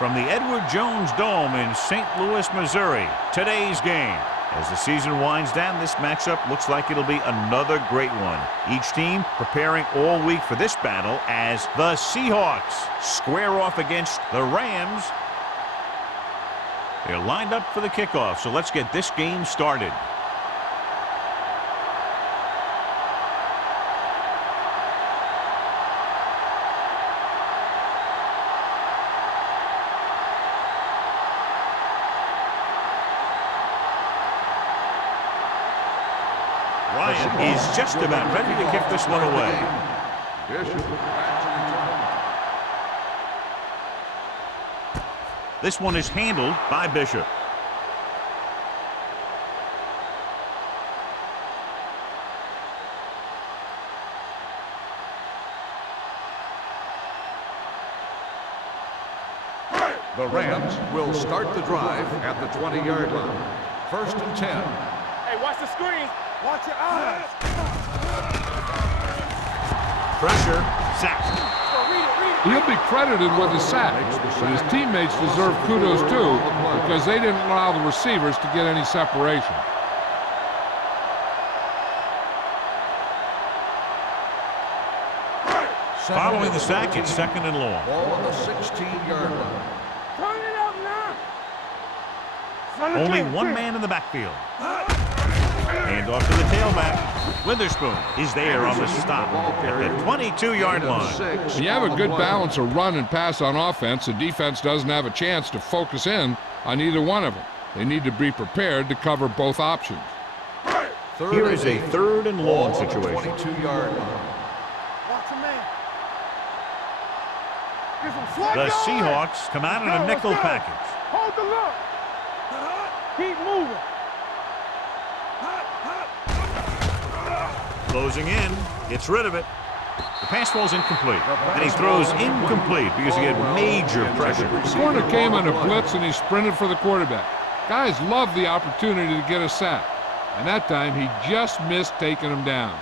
From the Edward Jones Dome in St. Louis, Missouri, today's game. As the season winds down, this matchup looks like it'll be another great one. Each team preparing all week for this battle as the Seahawks square off against the Rams. They're lined up for the kickoff, so let's get this game started. Ryan is just about ready to kick this one away. This one is handled by Bishop. The Rams will start the drive at the 20-yard line. 1st and 10. Hey, watch the screen. Watch your eyes. Pressure, sack. He'll be credited with the sack, but his teammates deserve kudos too because they didn't allow the receivers to get any separation. Following the sack, it's 2nd and long. Ball on the 16-yard line. Turn it up now. Only one man in the backfield. Hand off to the tailback. Witherspoon is there on the stop at the 22-yard line. When you have a good balance of run and pass on offense, the defense doesn't have a chance to focus in on either one of them. They need to be prepared to cover both options. Here is a 3rd and long situation. 22-yard line. Watch a man. The Seahawks come out in a nickel package. Hold the look. Keep moving. Closing in, gets rid of it. The pass falls incomplete, and he throws incomplete because he had major pressure. The corner came on a blitz, and he sprinted for the quarterback. Guys love the opportunity to get a sack, and that time he just missed taking him down.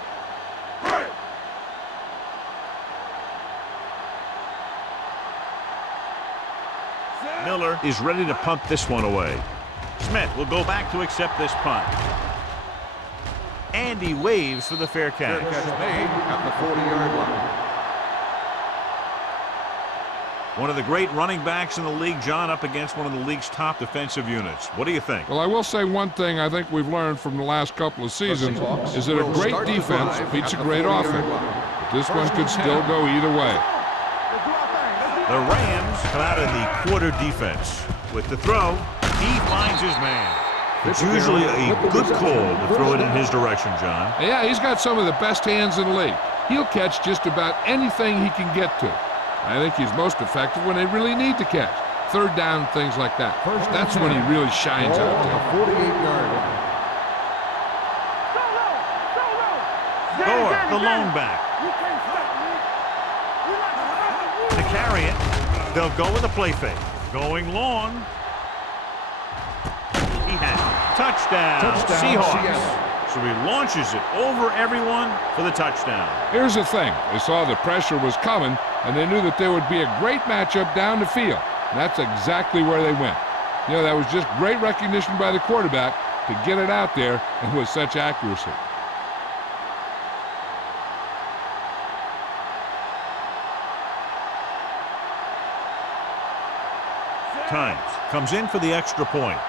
Miller is ready to punt this one away. Smith will go back to accept this punt. And he waves for the fair catch. Fair catch made at the 40-yard line. One of the great running backs in the league, John, up against one of the league's top defensive units. What do you think? Well, I will say one thing I think we've learned from the last couple of seasons is that a great defense beats a great offense. But this one could still go either way. The Rams come out in the quarter defense. With the throw, he finds his man. It's usually a good call to throw it in his direction, John. Yeah, he's got some of the best hands in the league. He'll catch just about anything he can get to. I think he's most effective when they really need to catch. 3rd down, things like that. That's when he really shines out there. 48-yard line. Gore, the lone back. To carry it, they'll go with a play fake. Going long. He has touchdown, Seahawks. So he launches it over everyone for the touchdown. Here's the thing. They saw the pressure was coming, and they knew that there would be a great matchup down the field. And that's exactly where they went. You know, that was just great recognition by the quarterback to get it out there and with such accuracy. Times comes in for the extra point.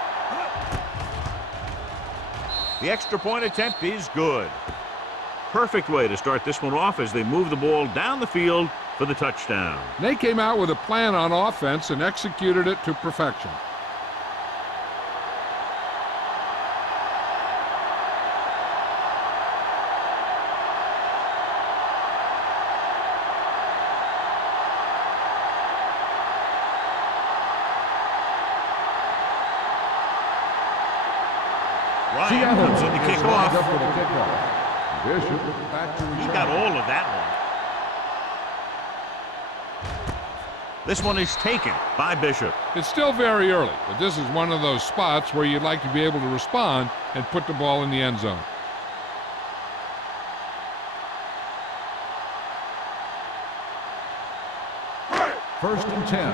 The extra point attempt is good. Perfect way to start this one off as they move the ball down the field for the touchdown. They came out with a plan on offense and executed it to perfection. Ryan comes in to kick off. Bishop back to He got all of that one. This one is taken by Bishop. It's still very early, but this is one of those spots where you'd like to be able to respond and put the ball in the end zone. First and 10.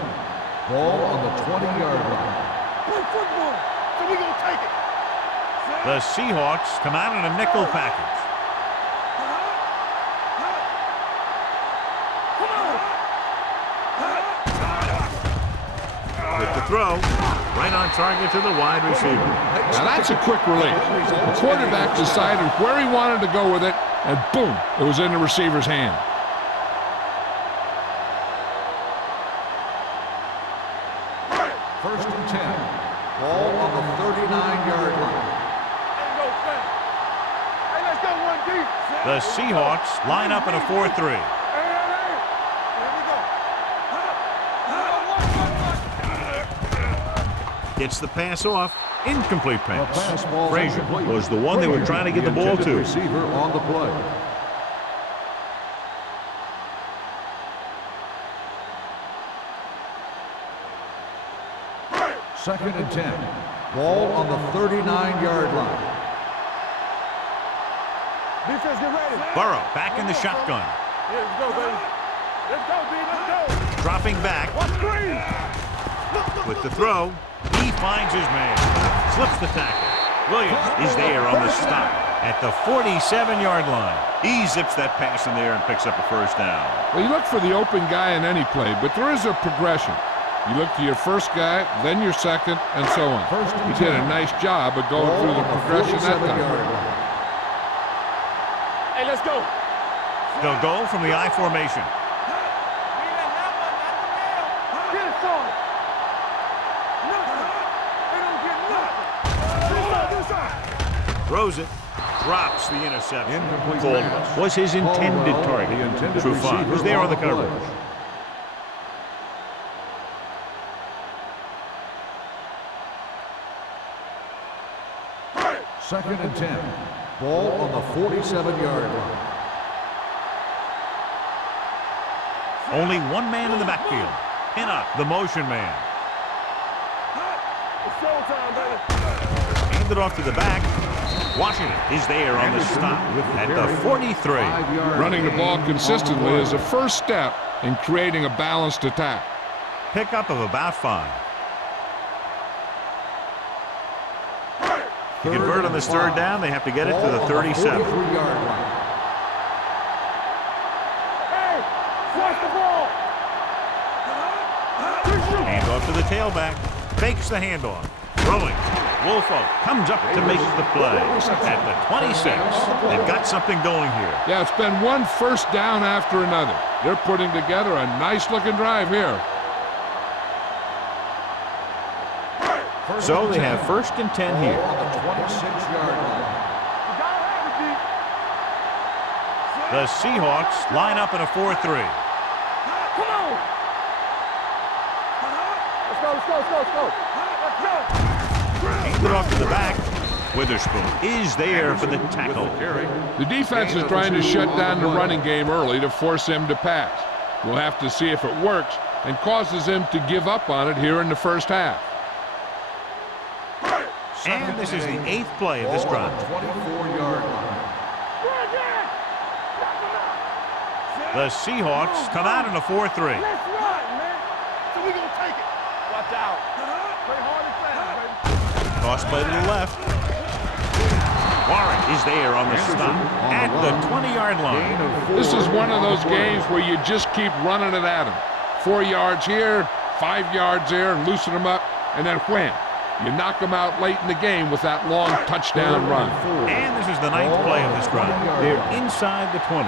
Ball on the 20-yard line. Play football. So we gonna take it. The Seahawks come out in a nickel package. With the throw, right on target to the wide receiver. Now that's a quick release. The quarterback decided where he wanted to go with it, and boom, it was in the receiver's hand. First and 10. Ball on the 39-yard line. Hey, let's go one deep. The Seahawks line up in a 4-3. Gets the pass off. Incomplete The pass. pass ball Frazier incomplete. was the one they were trying to get the ball intended to. Receiver on the play. Second and 10. Ball on the 39-yard line. Defense, get ready. Burrow back in the shotgun. Yeah, let's go, baby. Let's go, B. Let's go. Dropping back One screen. with the throw. He finds his man. Slips the tackle. Williams is there on the stop at the 47-yard line. He zips that pass in there and picks up a first down. Well, you look for the open guy in any play, but there is a progression. You look to your first guy, then your second, and so on. He did a nice job of going through the progression that time. Hey, let's go. They'll go from the I formation. Get it, son. Nothing. They don't get nothing. This side. Throws it. Drops the interception. Incomplete Cole pass. was his intended Caldwell, target. the intended Trufant was receiver there on the play. coverage. Second and 10. Ball on the 47-yard line. Only one man in the backfield. Pin up the motion man. It's showtime, baby. Handed off to the back. Washington is there on the stop at the 43. Running the ball consistently is a first step in creating a balanced attack. Pickup of about 5. To convert on this third down, they have to get it to the 37. 43-yard line. Hey, watch the ball. Hand off to the tailback. Fakes the handoff. Throwing. Wolfo comes up to make the play at the 26. They've got something going here. Yeah, it's been one first down after another. They're putting together a nice-looking drive here. So they have first and 10 here. On the 26-yard line. You gotta have it, D. The Seahawks line up in a 4-3. Come on. Let's go, let's go, let's go, let's go. Let's go. Handed off to the back. Witherspoon is there for the tackle. The defense is trying to shut down the running game early to force him to pass. We'll have to see if it works and causes him to give up on it here in the first half. And this is the 8th play of this Ball on drive. the 24-yard line. The Seahawks come out in a 4-3. Let's run, man. So we gonna take it. Watch out. Play hard and fast, baby. Toss play to the left. Warren is there on the stop at the 20-yard Gain line. of 4 This is one of on the those play. games where you just keep running it at him. 4 yards here, 5 yards there, and loosen them up, and then wham. You knock them out late in the game with that long touchdown run. And this is the 9th play of this drive. They're inside the 20.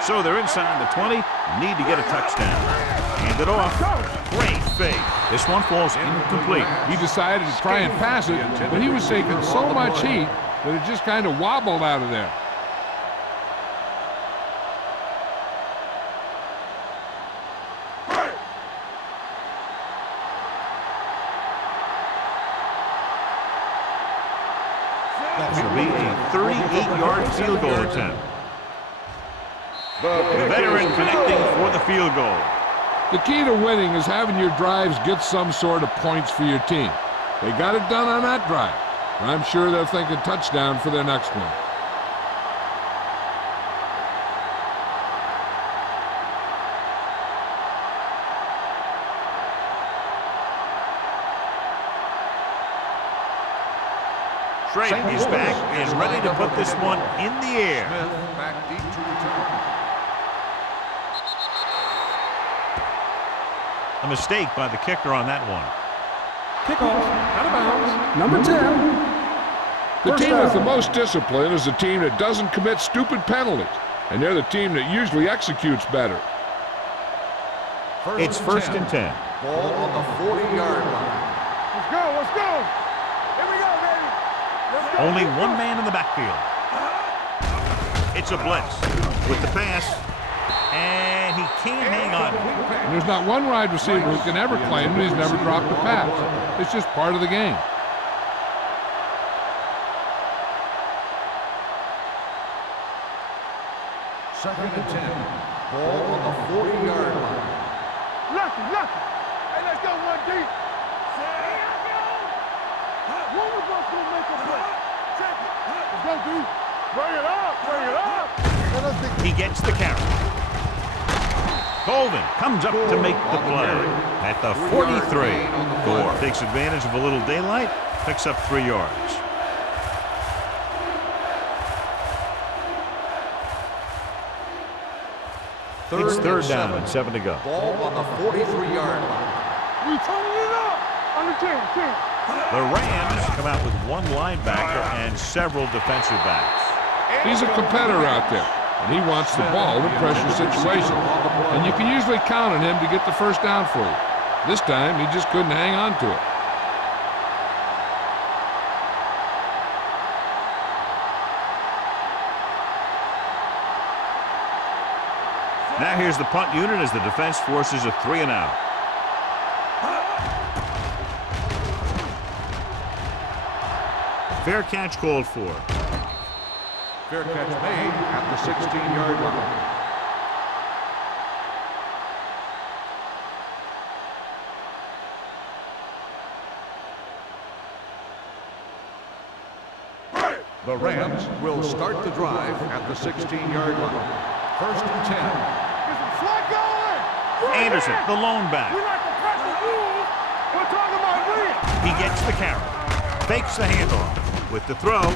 So they're inside the 20. Need to get a touchdown. Hand it off. Great fake. This one falls incomplete. He decided to try and pass it, but he was taking so much heat that it just kind of wobbled out of there. This will be a 38-yard field goal attempt. The veteran connecting for the field goal. The key to winning is having your drives get some sort of points for your team. They got it done on that drive. I'm sure they're thinking touchdown for their next one. Straight, St. he's Louis back is and ready lined to up put this again. one in the air. Smith back deep to return. A mistake by the kicker on that one. Kickoff, out of bounds, number 10. The First team down. with the most discipline is the team that doesn't commit stupid penalties, and they're the team that usually executes better. It's first and 10. Ball on the 40-yard line. Let's go, let's go. Here we go, baby. Let's go. Only one man in the backfield. It's a blitz with the pass, and he can't hang on. And there's not one wide receiver who can ever claim that he's never dropped a pass. It's just part of the game. Second and 10. Ball on the 40-yard line. Lucky. Hey, let's go one deep. One of us gonna make a play. Check it. Let's go, dude. Bring it up. He gets the carry. Colvin comes up to make the play at the 43. Gore takes advantage of a little daylight, picks up 3 yards. It's third down and 7 to go. Ball on the 43-yard line. We turning it up. Under 10. The Rams come out with one linebacker and several defensive backs. He's a competitor out there, and he wants the ball in pressure situations. And you can usually count on him to get the first down for you. This time, he just couldn't hang on to it. Now here's the punt unit as the defense forces a 3 and out. Fair catch called for. Fair catch made at the 16-yard line. The Rams will start the drive at the 16-yard line. First and 10. Get some slack going. Anderson, the lone back. We like to press the rules. We're talking about real. He gets the carry. Fakes the handoff. With the throw,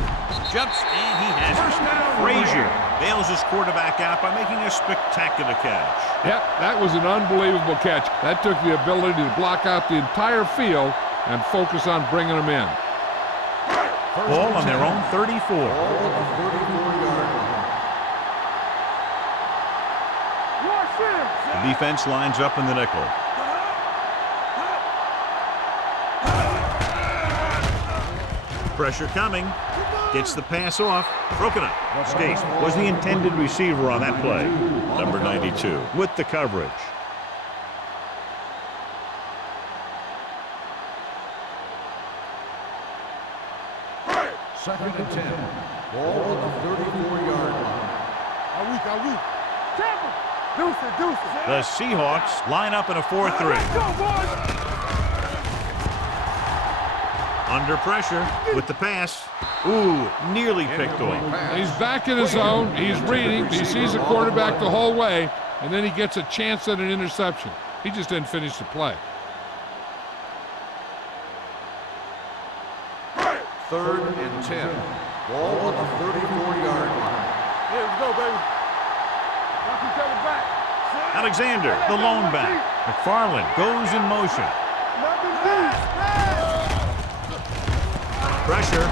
jumps, and he has it. Frazier bails his quarterback out by making a spectacular catch. Yep, that was an unbelievable catch. That took the ability to block out the entire field and focus on bringing them in. Ball on their own 34. Ball on the 34-yard line. Watch this. The defense lines up in the nickel. Pressure coming. Gets the pass off. Broken up. Skate was the intended receiver on that play. Number 92 with the coverage. Second and 10. Ball on the 34-yard line. Are we? Tampa. Deuce it. The Seahawks line up in a 4-3. Let's go, boys. Under pressure with the pass. Ooh, nearly picked off. He's back in his zone. He's reading. He sees the quarterback the whole way, and then he gets a chance at an interception. He just didn't finish the play. Third and 10. Ball on the 34-yard line. Yeah, let's go, baby. Knock each other back. Alexander, the lone back. McFarland goes in motion. Nothing deep. Pressure.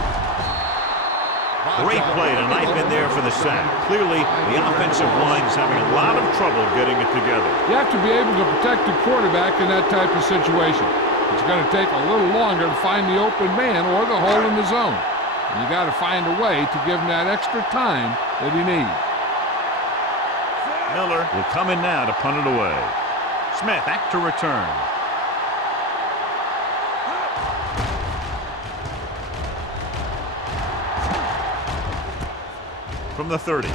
Great play to knife in there for the sack. Clearly, the offensive line is having a lot of trouble getting it together. You have to be able to protect the quarterback in that type of situation. It's going to take a little longer to find the open man or the hole in the zone. And you got to find a way to give him that extra time that he needs. Miller will come in now to punt it away. Smith back to return. From the 30.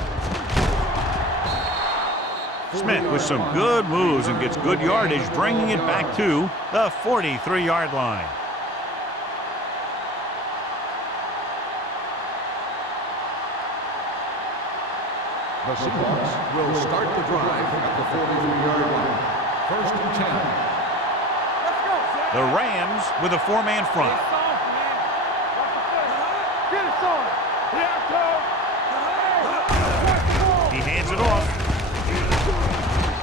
Smith with some good moves and gets good yardage, bringing it back to the 43-yard line. The Seahawks will start the drive at the 43-yard line. First and 10. The Rams with a 4-man front. Get it off.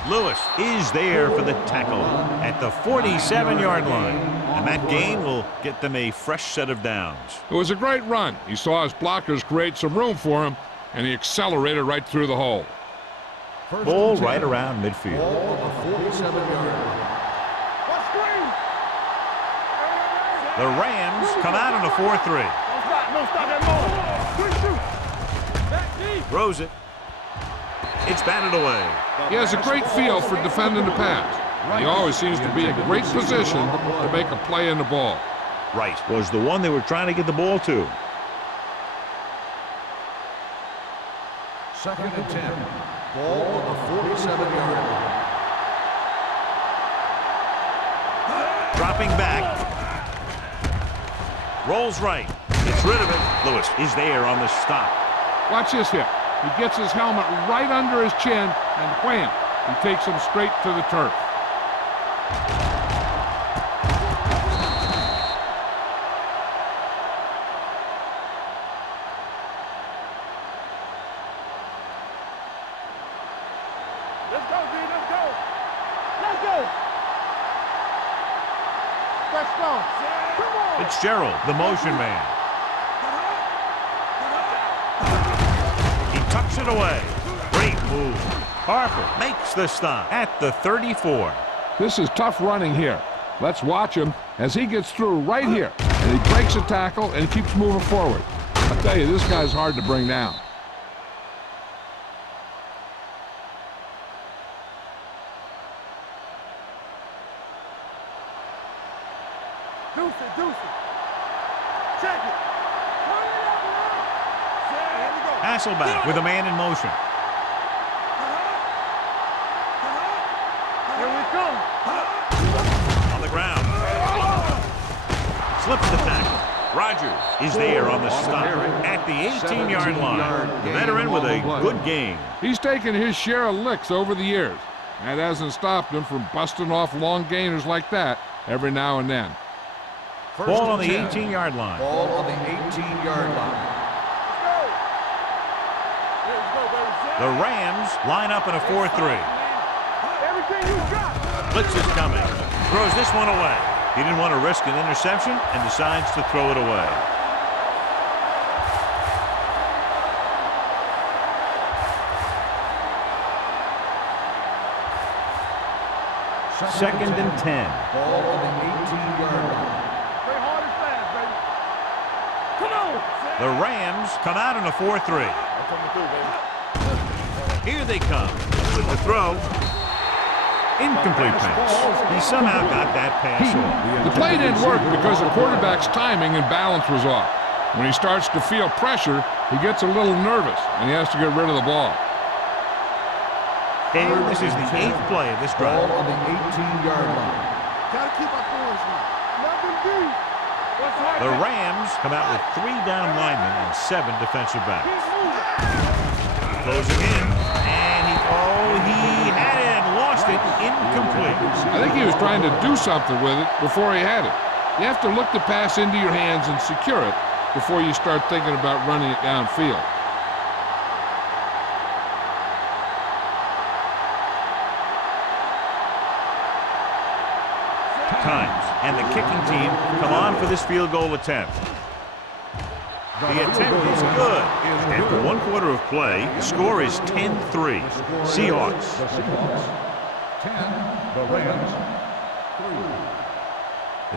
Lewis is there for the tackle at the 47-yard line. And that gain will get them a fresh set of downs. It was a great run. He saw his blockers create some room for him, and he accelerated right through the hole. Ball right around midfield. Ball on the 47-yard line. The Rams come out on a 4-3. Don't stop that ball. Throws it. It's batted away. He has a great feel for defending the pass. He always seems to be in great position to make a play in the ball. Right was the one they were trying to get the ball to. 2nd and 10. Ball on the 47-yard line. Dropping back. Rolls right. Gets rid of it. Lewis is there on the stop. Watch this here. He gets his helmet right under his chin, and wham, he takes him straight to the turf. Let's go, D. Let's go. Let's go. Let's go. Come on. Fitzgerald, the motion man. He tucks it away. Great move. Harper makes the stop at the 34. This is tough running here. Let's watch him as he gets through right here. And he breaks a tackle and keeps moving forward. I'll tell you, this guy's hard to bring down. Deuce it. Check it. Turn it up now. There we go. Hasselback with a man in motion. Here we come. On the ground. Slips the tackle. Rogers is there on the stop at the 18-yard line. The veteran with a good game. He's taken his share of licks over the years. That hasn't stopped him from busting off long gainers like that every now and then. Ball on the 18-yard line. Ball on the 18-yard line. Let's go, baby. The Rams line up in a 4-3. Everything you got. Blitz is coming. Throws this one away. He didn't want to risk an interception and decides to throw it away. Second and 10. Ball on the 18-yard line. Play hard and fast, baby. Come on. The Rams come out in a 4-3. That's what we do, baby. Here they come with the throw. Incomplete pass. He somehow got that pass off. The play didn't work because the quarterback's timing and balance was off. When he starts to feel pressure, he gets a little nervous, and he has to get rid of the ball. And this is the 8th play of this drive. Ball on the 18-yard line. Gotta keep our course now. Nothing deep. What's hard? The Rams come out with 3 down linemen and 7 defensive backs. Closing in, and he had it and lost it. Incomplete. I think he was trying to do something with it before he had it. You have to look the pass into your hands and secure it before you start thinking about running it downfield. Times, and the kicking team come on for this field goal attempt. The attempt is good. After 1 quarter of play, the score is 10-3. Seahawks. The Seahawks 10, the Rams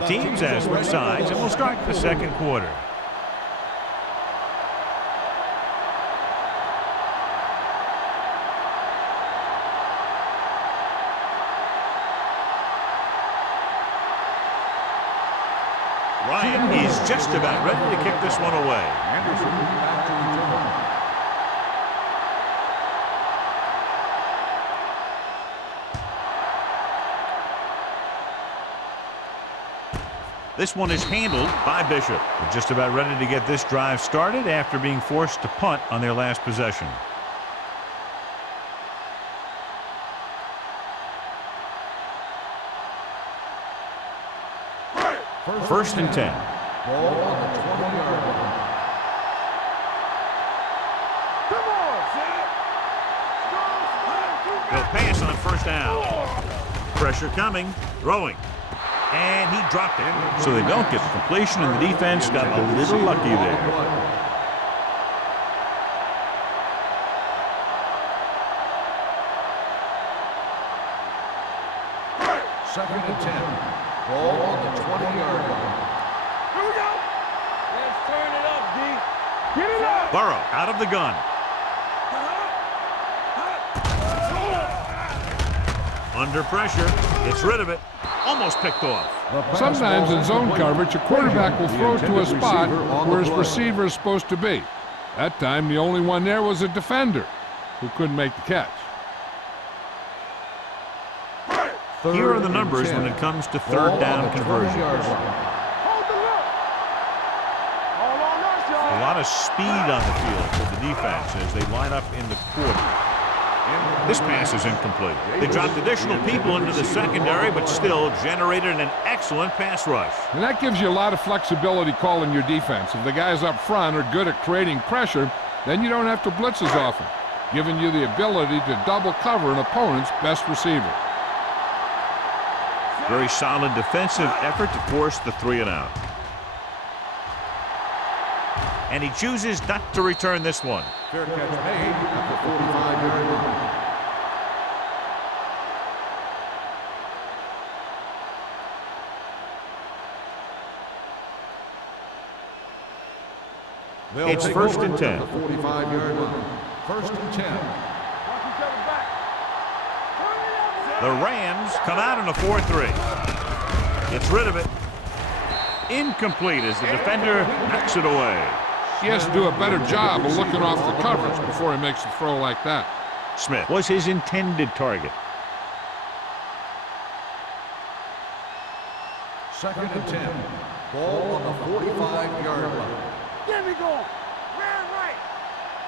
3. The teams have switched sides, and we'll start the second quarter. Ryan is just about ready to kick this one away. Anderson back to return. This one is handled by Bishop. They're just about ready to get this drive started after being forced to punt on their last possession. First and 10. Ball on the 20-yard line. Come on, Zach. Go. first down. Pressure coming, throwing. And he dropped it. So they don't get the completion, and the defense got a little lucky there. Second and 10. Ball on the 20-yard line. Here we go. Let's turn it up, D. Get it up. Burrow out of the gun. Under pressure, gets rid of it. Almost picked off. Sometimes in zone coverage, a quarterback will throw to a spot where his receiver is supposed to be. That time, the only one there was a defender who couldn't make the catch. Here are the numbers when it comes to third down conversions. Hold the look. Hold on us, y'all. A lot of speed on the field for the defense as they line up in the quarter. This pass is incomplete. They dropped additional people into the secondary, but still generated an excellent pass rush. And that gives you a lot of flexibility calling your defense. If the guys up front are good at creating pressure, then you don't have to blitz as often, giving you the ability to double cover an opponent's best receiver. Very solid defensive effort to force the 3-and-out. And he chooses not to return this one. Fair catch made at the 45-yard line. They'll It's take first over and 10. at the 45-yard line. First and 10. Watch each other back. The Rams come out in a 4-3. Gets rid of it. Incomplete as the defender knocks it away. He has to do a better job of looking off the coverage before he makes a throw like that. Smith was his intended target. Second and 10. Ball on the 45-yard line. Get me going. Man right.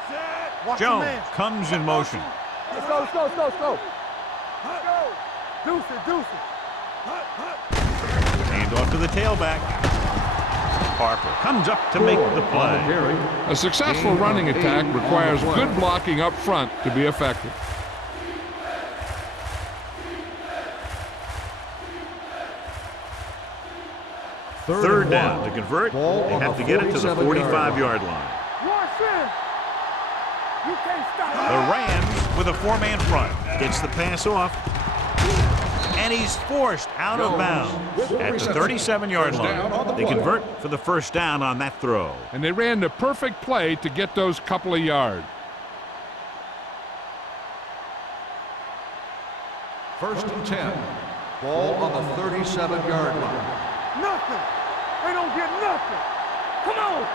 Set. Watch the Jones man. comes in motion. Let's go, let's go, let's go, let's go. Let's go. Deuce it, deuce it. Hand off to the tailback. Harper comes up to make the play. A successful running attack requires good blocking up front to be effective. Third down to convert. They have to get it to the 45-yard line. Rush in. You can't stop The Rams with a 4-man front. Gets the pass off. And he's forced out of bounds at the 37-yard line. They convert for the first down on that throw. And they ran the perfect play to get those couple of yards. First and 10. Ball on the 37-yard line. nothing. They don't get nothing. Come on.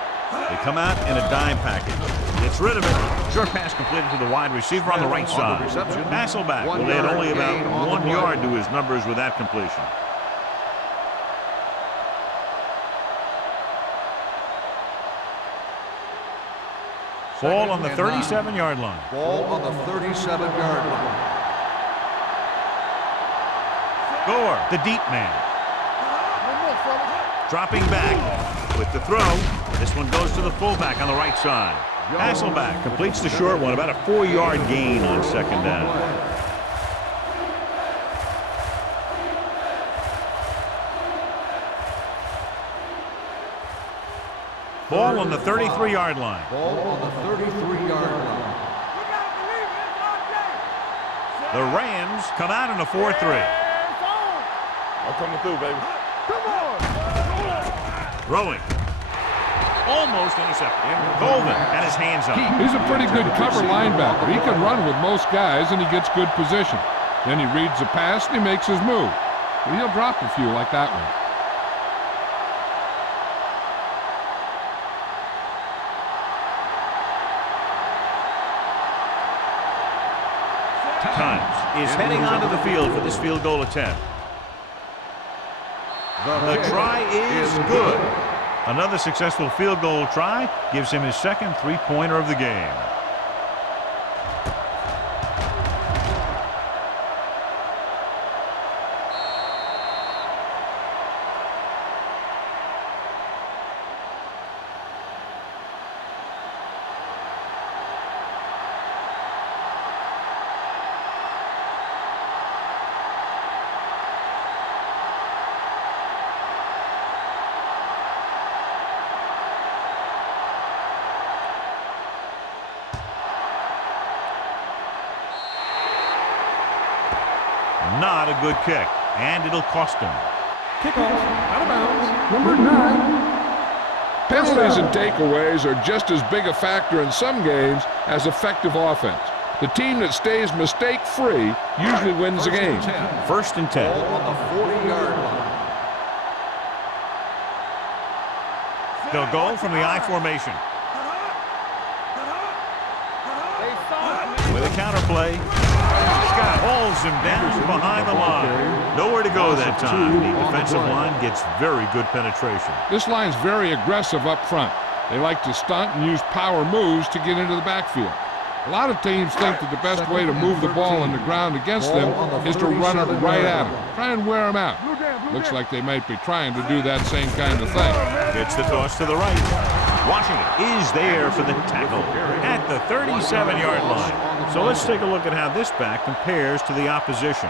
They come out in a dime package. Gets rid of it. Short pass completed to the wide receiver on the right side. Hasselback will add only about 1 yard to his numbers with that completion. Ball on the 37-yard line. Ball on the 37-yard line. Gore, the deep man. Dropping back with the throw. This one goes to the fullback on the right side. Hasselback completes the short one, about a 4-yard gain on second down. Ball on the 33-yard line. Ball on the 33-yard line. The Rams come out in a 4-3. I'm coming through, baby. Come on. Throwing. Almost intercepted. Colvin had his hands up. He's a pretty good cover linebacker. He can run with most guys, and he gets good position. Then he reads the pass, and he makes his move. But he'll drop a few like that one. Times is heading onto the field for this field goal attempt. The try is good. Another successful field goal try gives him his second three-pointer of the game. Not a good kick, and it'll cost him. Kickoff out of bounds. Number 9. Penalties and takeaways are just as big a factor in some games as effective offense. The team that stays mistake-free usually wins the game. First and 10. Ball on the 40-yard line. They'll go from the I formation. With a counterplay. Scott hauls him down behind the line. Nowhere to go that time. The defensive line gets very good penetration. This line's very aggressive up front. They like to stunt and use power moves to get into the backfield. A lot of teams think that the best way to move the ball on the ground against them is to run it right at them. Try and wear them out. Looks like they might be trying to do that same kind of thing. Gets the toss to the right. Washington is there for the tackle at the 37-yard line. So let's take a look at how this back compares to the opposition.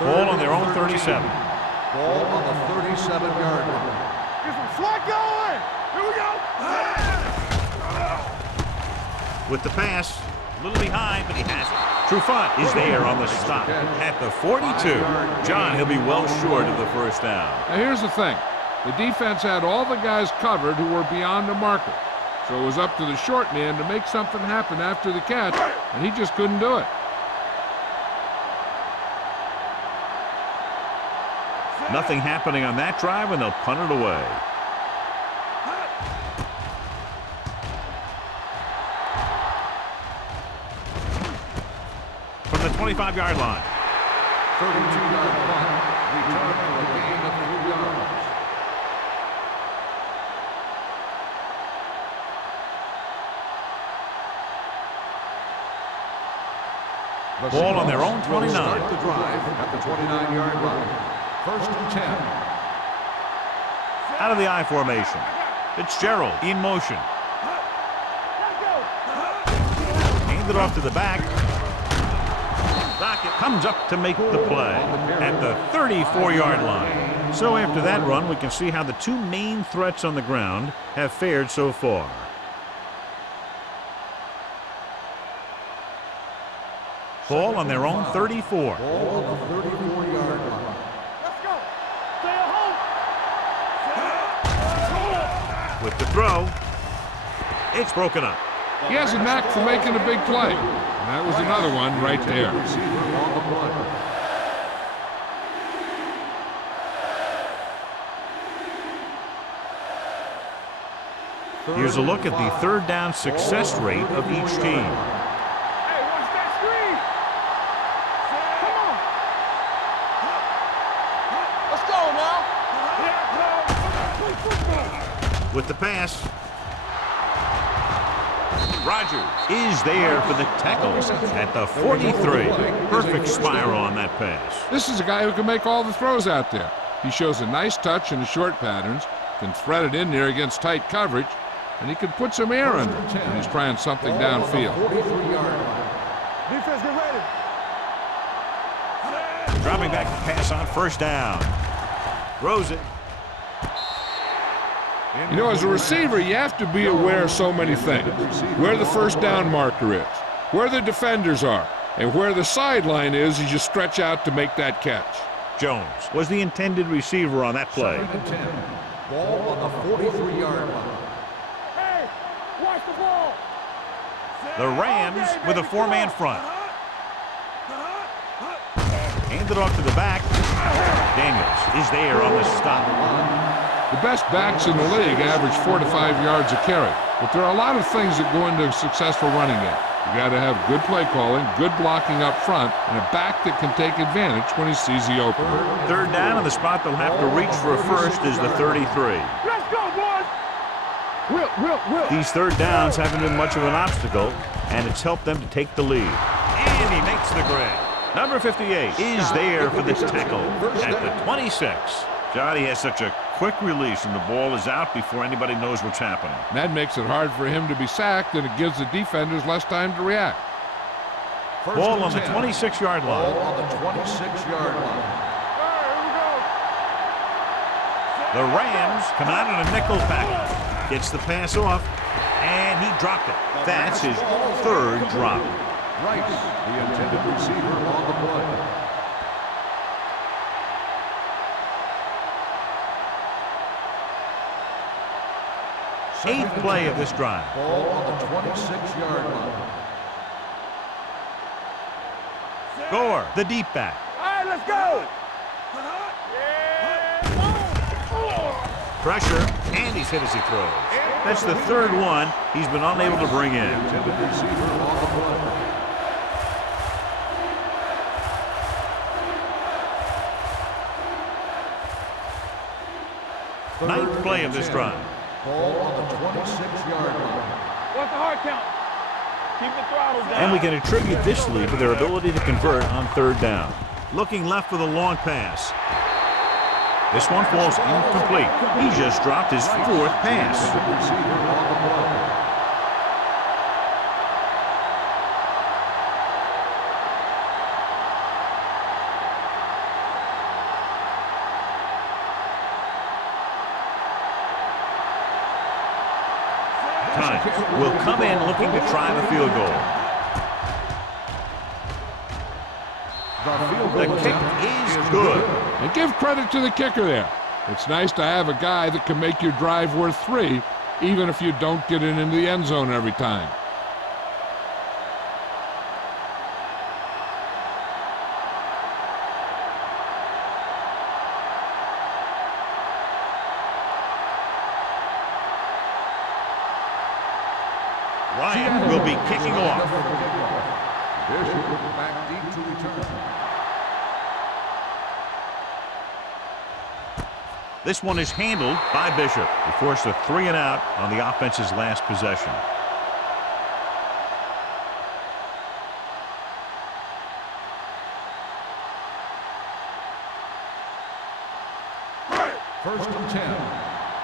Ball on their own 37. Ball on the 37-yard line. Get some slack going. Here we go. With the pass, a little behind, but he has it. Trufant is there on the stop at the 42. John, he'll be well short of the first down. Now here's the thing. The defense had all the guys covered who were beyond the marker. So it was up to the short man to make something happen after the catch, and he just couldn't do it. Nothing happening on that drive, and they'll punt it away. From the 25-yard line. 32-yard punt. Return for a gain of 3 yards. Ball on their own 29. Start the drive at the 29-yard line. First and 10. Out of the I formation. Fitzgerald in motion. Handed off to the back. Rocket comes up to make the play at the 34-yard line. So after that run, we can see how the two main threats on the ground have fared so far. Ball on their own 34. Ball on the 34-yard line. With the throw, it's broken up. He has a knack for making a big play. And that was another one right there. Here's a look at the third down success rate of each team. Hey, watch that screen. Come on. Let's go now. With the pass, Rogers is there for the tackle at the 43. Perfect spiral on that pass. This is a guy who can make all the throws out there. He shows a nice touch in the short patterns, can thread it in there against tight coverage, and he can put some air under it when he's trying something downfield. Defense, get ready. Dropping back to pass on first down. Throws it. You know, as a receiver, you have to be aware of so many things. Where the first down marker is, where the defenders are, and where the sideline is as you stretch out to make that catch. Jones was the intended receiver on that play. Ball on the 43-yard line. Hey, watch the ball. The Rams with a four-man front. Handed off to the back. Daniels is there on the stop. The best backs in the league average 4 to 5 yards a carry. But there are a lot of things that go into a successful running game. You got to have good play calling, good blocking up front, and a back that can take advantage when he sees the opening. Third down, and the spot they'll have to reach for a first is the 33. Let's go, boys. Will. These third downs haven't been much of an obstacle, and it's helped them to take the lead. And he makes the grab. Number 58 is there for the tackle at the 26. Johnny has such a quick release, and the ball is out before anybody knows what's happening. That makes it hard for him to be sacked, and it gives the defenders less time to react. Ball on the 26-yard line. Ball on the 26-yard line. The Rams come out in a nickel package. Gets the pass off. And he dropped it. That's his third drop. Rice, the intended receiver on the play. Eighth play of this drive. Ball on the 26-yard line. Gore, the deep back. All right, let's go. Pressure, and he's hit as he throws. That's the third one he's been unable to bring in. Intended receiver on the play. Ninth play of this drive. Ball on the 26-yard line. What's the hard count? Keep the throttle down. And we can attribute this lead to their ability to convert on third down. Looking left for the long pass. This one falls incomplete. He just dropped his fourth pass. Receiver on the play. Time will come in looking to try the field goal. The kick is good. And give credit to the kicker there. It's nice to have a guy that can make your drive worth 3, even if you don't get it into the end zone every time. Ryan will be kicking off. Bishop back deep to return. This one is handled by Bishop. He forced a 3-and-out on the offense's last possession. First and 10.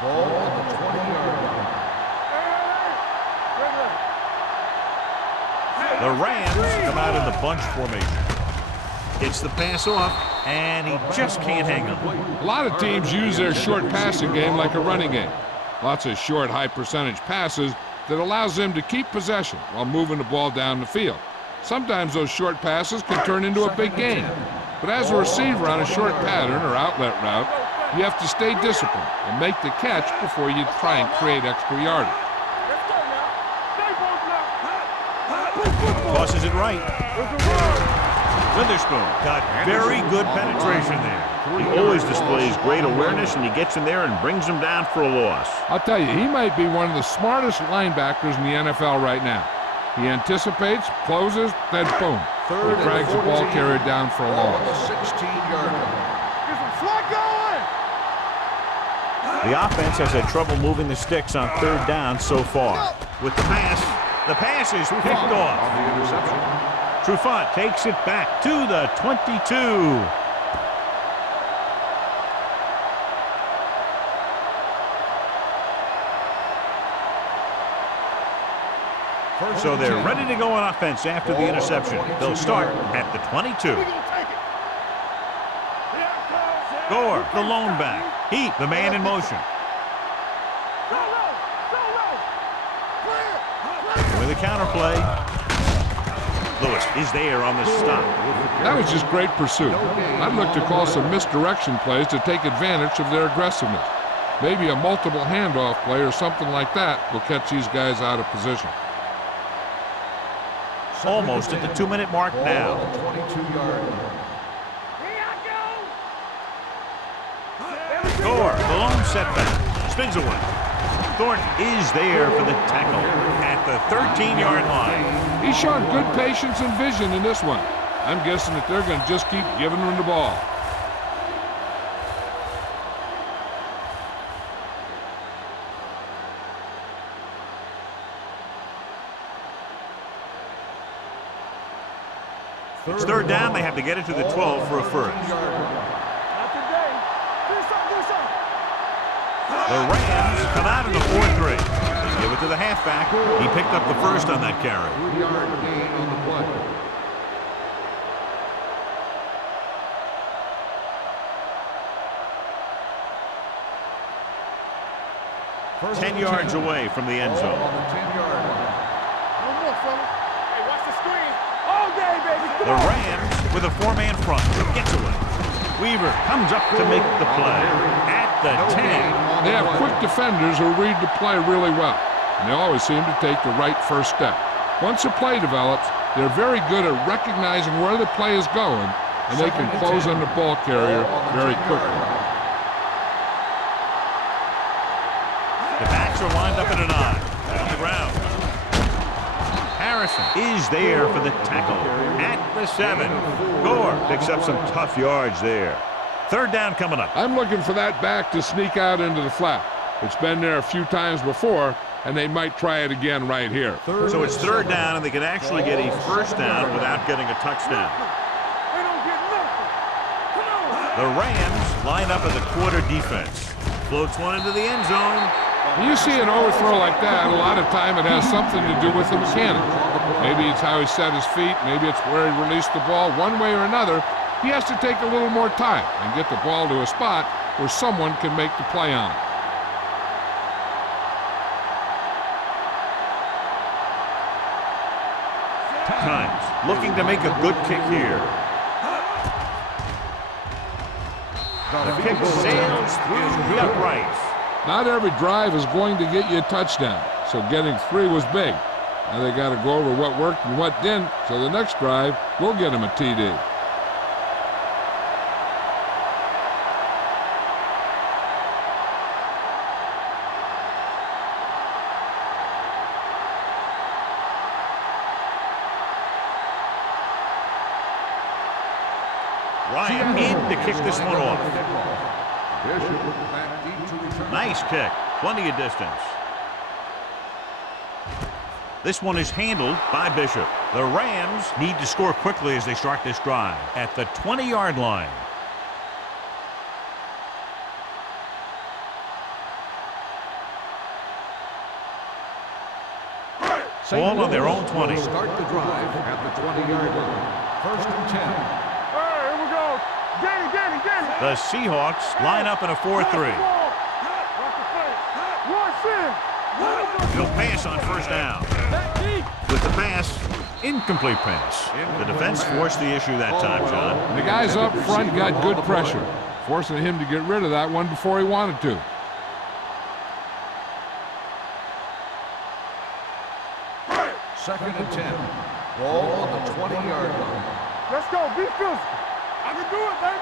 Ball on the 20-yard line. The Rams come out in the bunch formation. Gets the pass off, and he just can't hang on. A lot of teams use their short passing game like a running game. Lots of short, high-percentage passes that allows them to keep possession while moving the ball down the field. Sometimes those short passes can turn into a big gain. But as a receiver on a short pattern or outlet route, you have to stay disciplined and make the catch before you try and create extra yardage. Tosses it right. Witherspoon got very good penetration there. He always displays great awareness, and he gets in there and brings him down for a loss. I'll tell you, he might be one of the smartest linebackers in the NFL right now. He anticipates, closes, then boom. Third He drags the and ball 14. carrier down for a Ball on loss. the 16-yard line. Get some slot going. The offense has had trouble moving the sticks on third down so far. With the pass is picked off. On the interception. Trufant takes it back to the 22. So they're ready to go on offense after the interception. They'll start at the 22. We gonna take it. Gore, the lone back. Heat, the man in motion. With a counterplay. Lewis is there on the stop. That was just great pursuit. I'd look to call some misdirection plays to take advantage of their aggressiveness. Maybe a multiple handoff play or something like that will catch these guys out of position. Almost at the 2-minute mark now. 22-yard line. Gore, the lone setback. Spins away. Thornton is there for the tackle at the 13-yard line. He's shown good patience and vision in this one. I'm guessing that they're going to just keep giving him the ball. It's third down. They have to get it to the 12 for a first. Not today. Do something. The Rams come out in the 4-3. They give it to the halfback. He picked up the first on that carry. 3-yard gain on the play. 10 yards away from the end zone. On the 10-yard line. No more, fella. Hey, watch the screen. All day, baby. Come The on. Rams with a 4-man front. Gets away. Weaver comes up to make the play at the 10. They have quick defenders who read the play really well, and they always seem to take the right first step. Once a play develops, they're very good at recognizing where the play is going, and they can close on the ball carrier very quickly. The backs are lined up at a 9. On the ground. Harrison is there for the tackle at the 7. Gore picks up some tough yards there. 3rd down coming up. I'm looking for that back to sneak out into the flat. It's been there a few times before, and they might try it again right here. So it's 3rd down, and they can actually get a 1st down without getting a touchdown. They don't get nothing. Come on. The Rams line up as a quarter defense. Floats one into the end zone. When you see an overthrow like that, a lot of time it has something to do with the mechanics. Maybe it's how he set his feet. Maybe it's where he released the ball. One way or another, he has to take a little more time and get the ball to a spot where someone can make the play on it. Times looking to make a good kick here. The kick sails through the uprights. Not every drive is going to get you a touchdown, so getting 3 was big. Now they got to go over what worked and what didn't, so the next drive will get him a TD. Ryan in to kick this one off. Bishop back deep to return. Nice kick. Plenty of distance. This one is handled by Bishop. The Rams need to score quickly as they start this drive at the 20-yard line. Ball on their own 20. Start the drive at the 20-yard line. 1st and 10. Hey, here we go. Get it. The Seahawks line up in a 4-3. He'll pass on 1st down. With the pass, incomplete pass. The defense forced the issue that time, John. The guys up front got good pressure, forcing him to get rid of that one before he wanted to. Second and 10. Ball on the 20-yard line. Let's go. Be physical. I can do it, baby.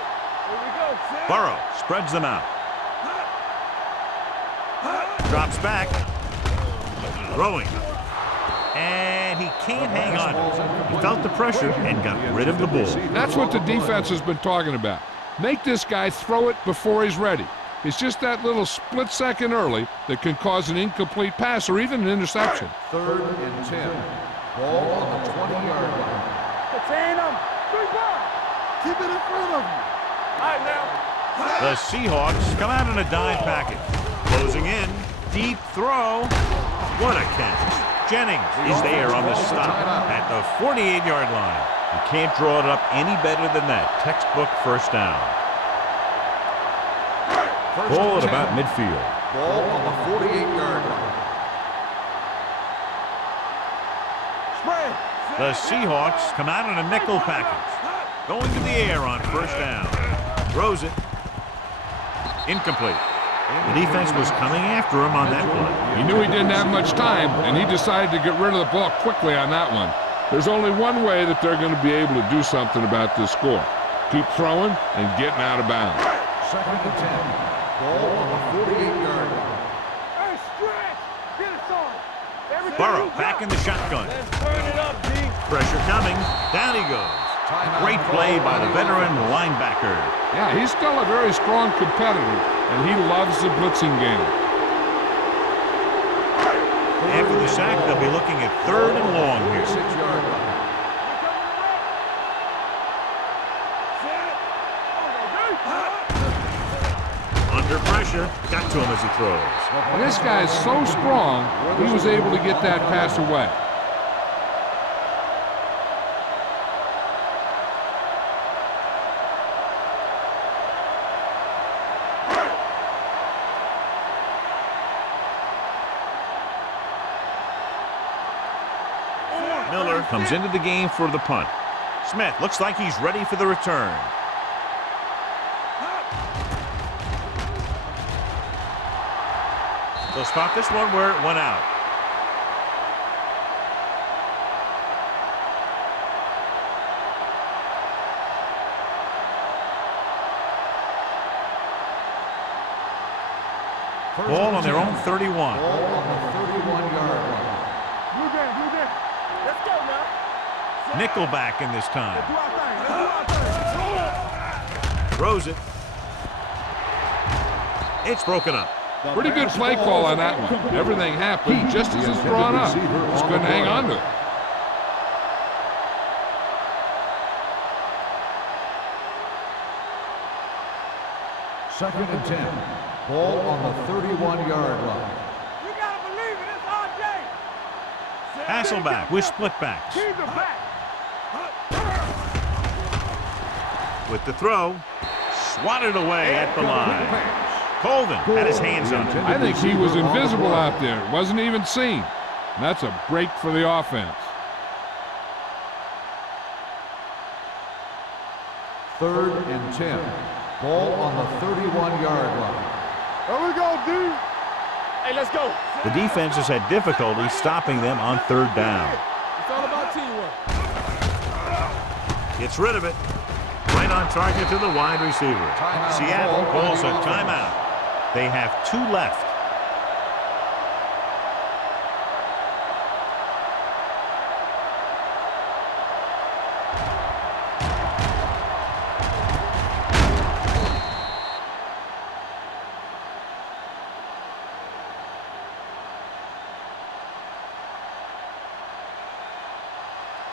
Here we go, Sam. Burrow spreads them out. Drops back. Throwing. And he can't hang on. He felt the pressure and got rid of the ball. That's what the defense has been talking about. Make this guy throw it before he's ready. It's just that little split second early that can cause an incomplete pass or even an interception. 3rd and 10. Ball on the 20-yard line. Contain them. 3 ball. Keep it in front of them. All right, now. The Seahawks come out in a dime package. Closing in. Deep throw. What a catch. Jennings is there on the stop at the 48-yard line. You can't draw it up any better than that. Textbook 1st down. Ball at about midfield. Ball on the 48-yard line. Spread. The Seahawks come out in a nickel package. Going to the air on 1st down. Throws it. Incomplete. The defense was coming after him on that play. He knew he didn't have much time, and he decided to get rid of the ball quickly on that one. There's only one way that they're going to be able to do something about this score. Keep throwing and getting out of bounds. 2nd and 10. Ball on the 48-yard line. Hey, stretch. Get it on. Everything Burrow you back got. in the shotgun. Let's turn it up, D. Pressure coming. Down he goes. Great play by the veteran linebacker. Yeah, he's still a very strong competitor, and he loves the blitzing game. After the sack, they'll be looking at 3rd and long here. 6-yard line. Under pressure. Got to him as he throws. And this guy is so strong, he was able to get that pass away. comes into the game for the punt. Smith looks like he's ready for the return. They'll spot this one where it went out. Ball on their own 31. Ball on the 31-yard line. Blue game, blue game. Let's go now. Nickelback in this time. Let's do our thing. Let's do our thing. Throws it. It's broken up. Pretty good play call on that one. Everything happened just as it's drawn up. Just couldn't hang on to it. Second and 10. Ball on the 31-yard line. You gotta believe it. It's RJ. Hasselback with split backs. Keep it back. With the throw. Swatted away at the line. Colvin had his hands on it. I think he was invisible out there. Wasn't even seen. And that's a break for the offense. Third and 10. Ball on the 31-yard line. There we go, D. Hey, let's go. The defense has had difficulty stopping them on third down. It's all about teamwork. Gets rid of it. Right on target to the wide receiver. Timeout. Seattle calls a timeout. They have 2 left.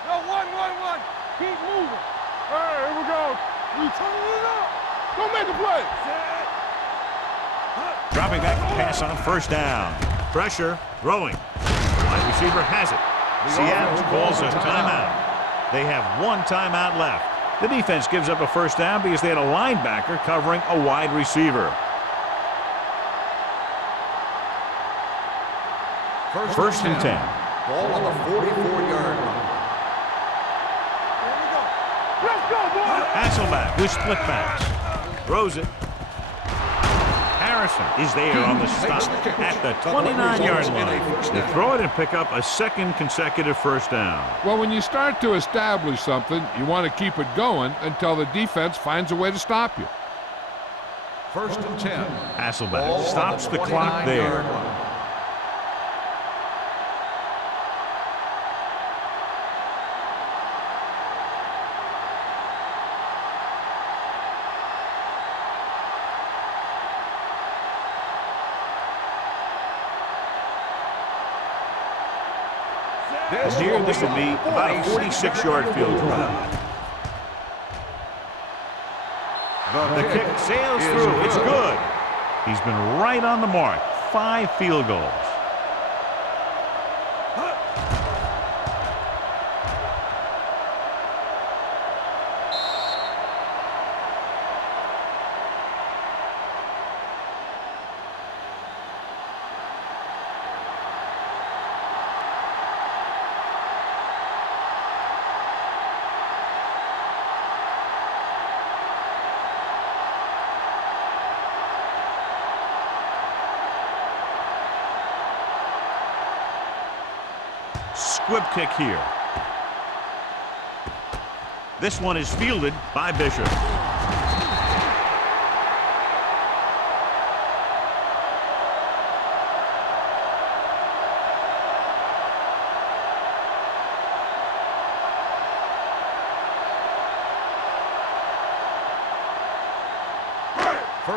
No, one. Keep moving. Hey, here we go. We turning it up. Go make a play. Dropping back to pass on first down. Pressure, throwing. Wide receiver has it. Seattle calls a timeout. They have 1 timeout left. The defense gives up a first down because they had a linebacker covering a wide receiver. First and 10. Ball on the 44-yard line. Here we go. Let's go, boy. Hasselback with split backs. Throws it. Harrison is there on the stop at the 29-yard line. They throw it and pick up a second consecutive first down. Well, when you start to establish something, you want to keep it going until the defense finds a way to stop you. First and 10. Hasselback stops the clock there. And here, this will be about a 46-yard field goal. The kick sails through. It's good. He's been right on the mark. 5 field goals. Squib kick here. This one is fielded by Bishop.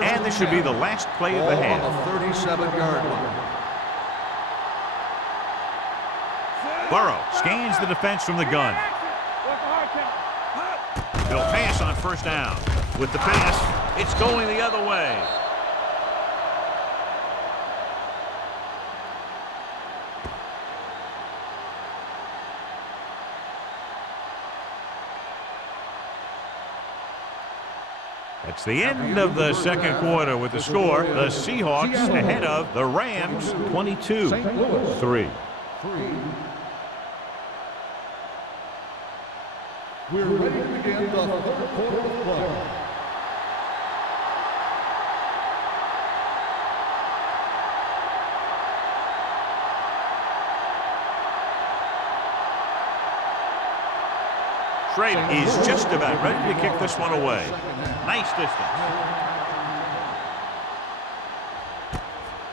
And this should be the last play of the half. Ball on the 37-yard line. Burrow scans the defense from the gun. He'll pass on first down. With the pass, it's going the other way. It's the end of the second quarter with the score. The Seahawks ahead of the Rams 22-3. We're ready to begin the third quarter of play. Schrader is just about ready to kick this one away. Nice distance.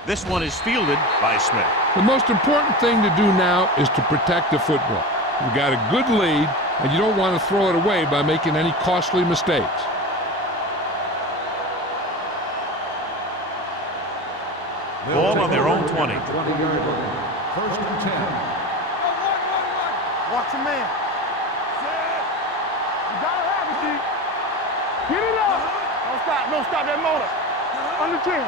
This one is fielded by Smith. The most important thing to do now is to protect the football. You've got a good lead, and you don't want to throw it away by making any costly mistakes. Ball on their own 20. 20-yard line. First and 10. Watch your man. You gotta have it, D. Get it up. Don't stop that motor. Under 10.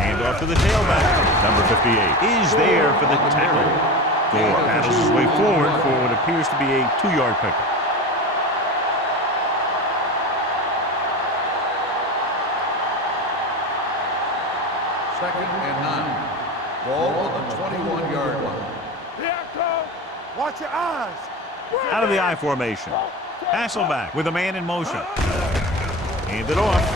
Hand off to the tailback. Number 58 is there for the tackle. Gore paddles his way forward for what appears to be a 2-yard pickup. Second and 9. Ball on the 21-yard line. Here, come. Watch your eyes. Out of the I formation. Hasselback with a man in motion. Hand it off.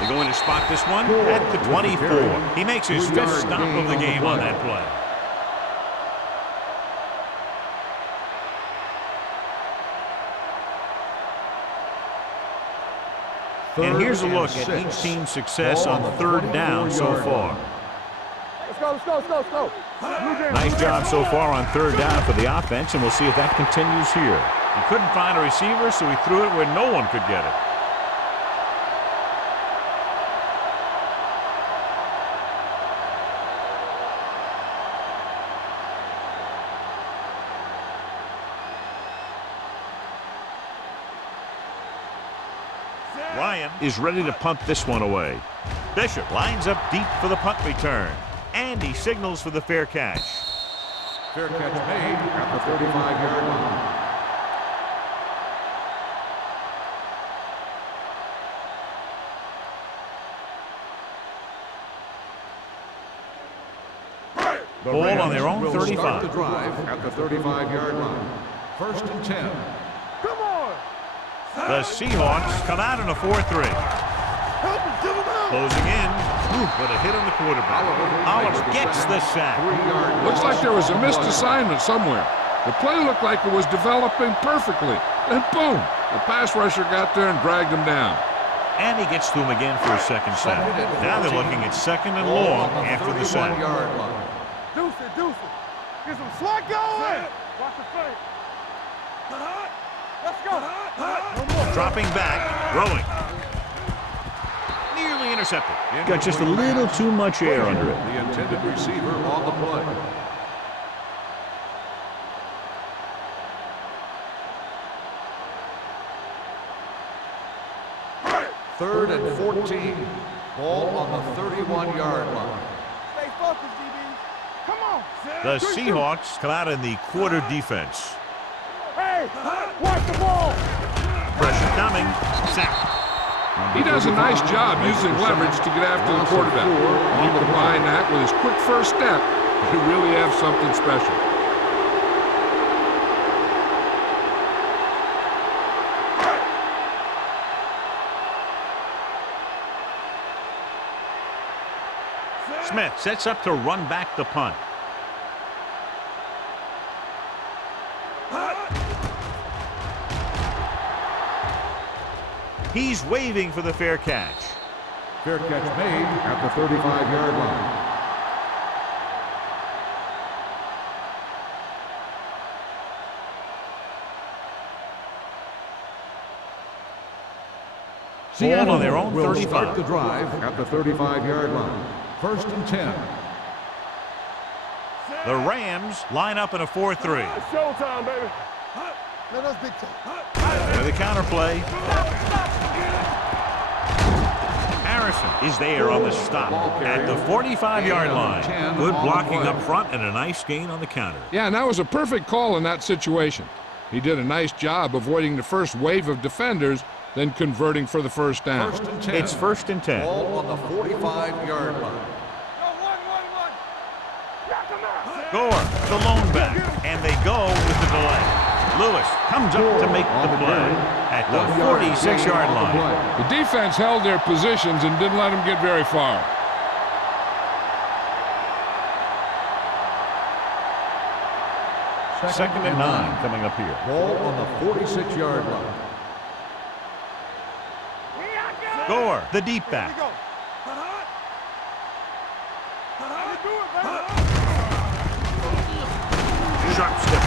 They're going to spot this one at the 24. He makes his 5th stop of the game on that play. And here's a look at each team's success on 3rd down so far. Let's go. Nice job so far on 3rd down for the offense, and we'll see if that continues here. He couldn't find a receiver, so he threw it where no one could get it. Ryan is ready to punt this one away. Bishop lines up deep for the punt return, and he signals for the fair catch. Fair catch made at the 35-yard line. Ball on their own will 35. Start the drive at the 35-yard line. First and 10. Come on. The Seahawks come out in a 4-3. Help him, give him out. Closing in. With a hit on the quarterback. Oliver gets the sack. 3-yard Looks like there was a missed assignment somewhere. The play looked like it was developing perfectly. And boom, the pass rusher got there and dragged him down. And he gets to him again for a 2nd sack. Now they're looking at 2nd and long after the sack. Deuce it. Get some slack going. Watch the fake. Let's go. No more. Dropping back, throwing. Nearly intercepted. Got just a little too much air under it. The intended receiver on the play. Third and 14. Ball on the 31-yard line. Stay focused, DB. Come on. The Seahawks come out in the quarter defense. Hey, watch the ball. Pressure coming. Sack. He does a nice job using leverage to get after the quarterback. When you combine that with his quick first step, you really have something special. Smith sets up to run back the punt. He's waving for the fair catch. Fair catch made at the 35-yard line. Ball on their own will 35. start the drive at the 35-yard line. First and 10. The Rams line up in a 4-3. It's showtime, baby. Let us big time. With the counterplay. Harrison is there on the stop at the 45-yard line. Good blocking up front and a nice gain on the counter. Yeah, and that was a perfect call in that situation. He did a nice job avoiding the first wave of defenders, then converting for the first down. First and 10. It's 1st and 10. Ball on the 45-yard line. Gore, the lone back, and they go with the delay. Lewis comes up to make the play at the 46-yard line. The defense held their positions and didn't let them get very far. Second and 9 coming up here. Ball on the 46-yard line. Gore, the deep back. Sharp step.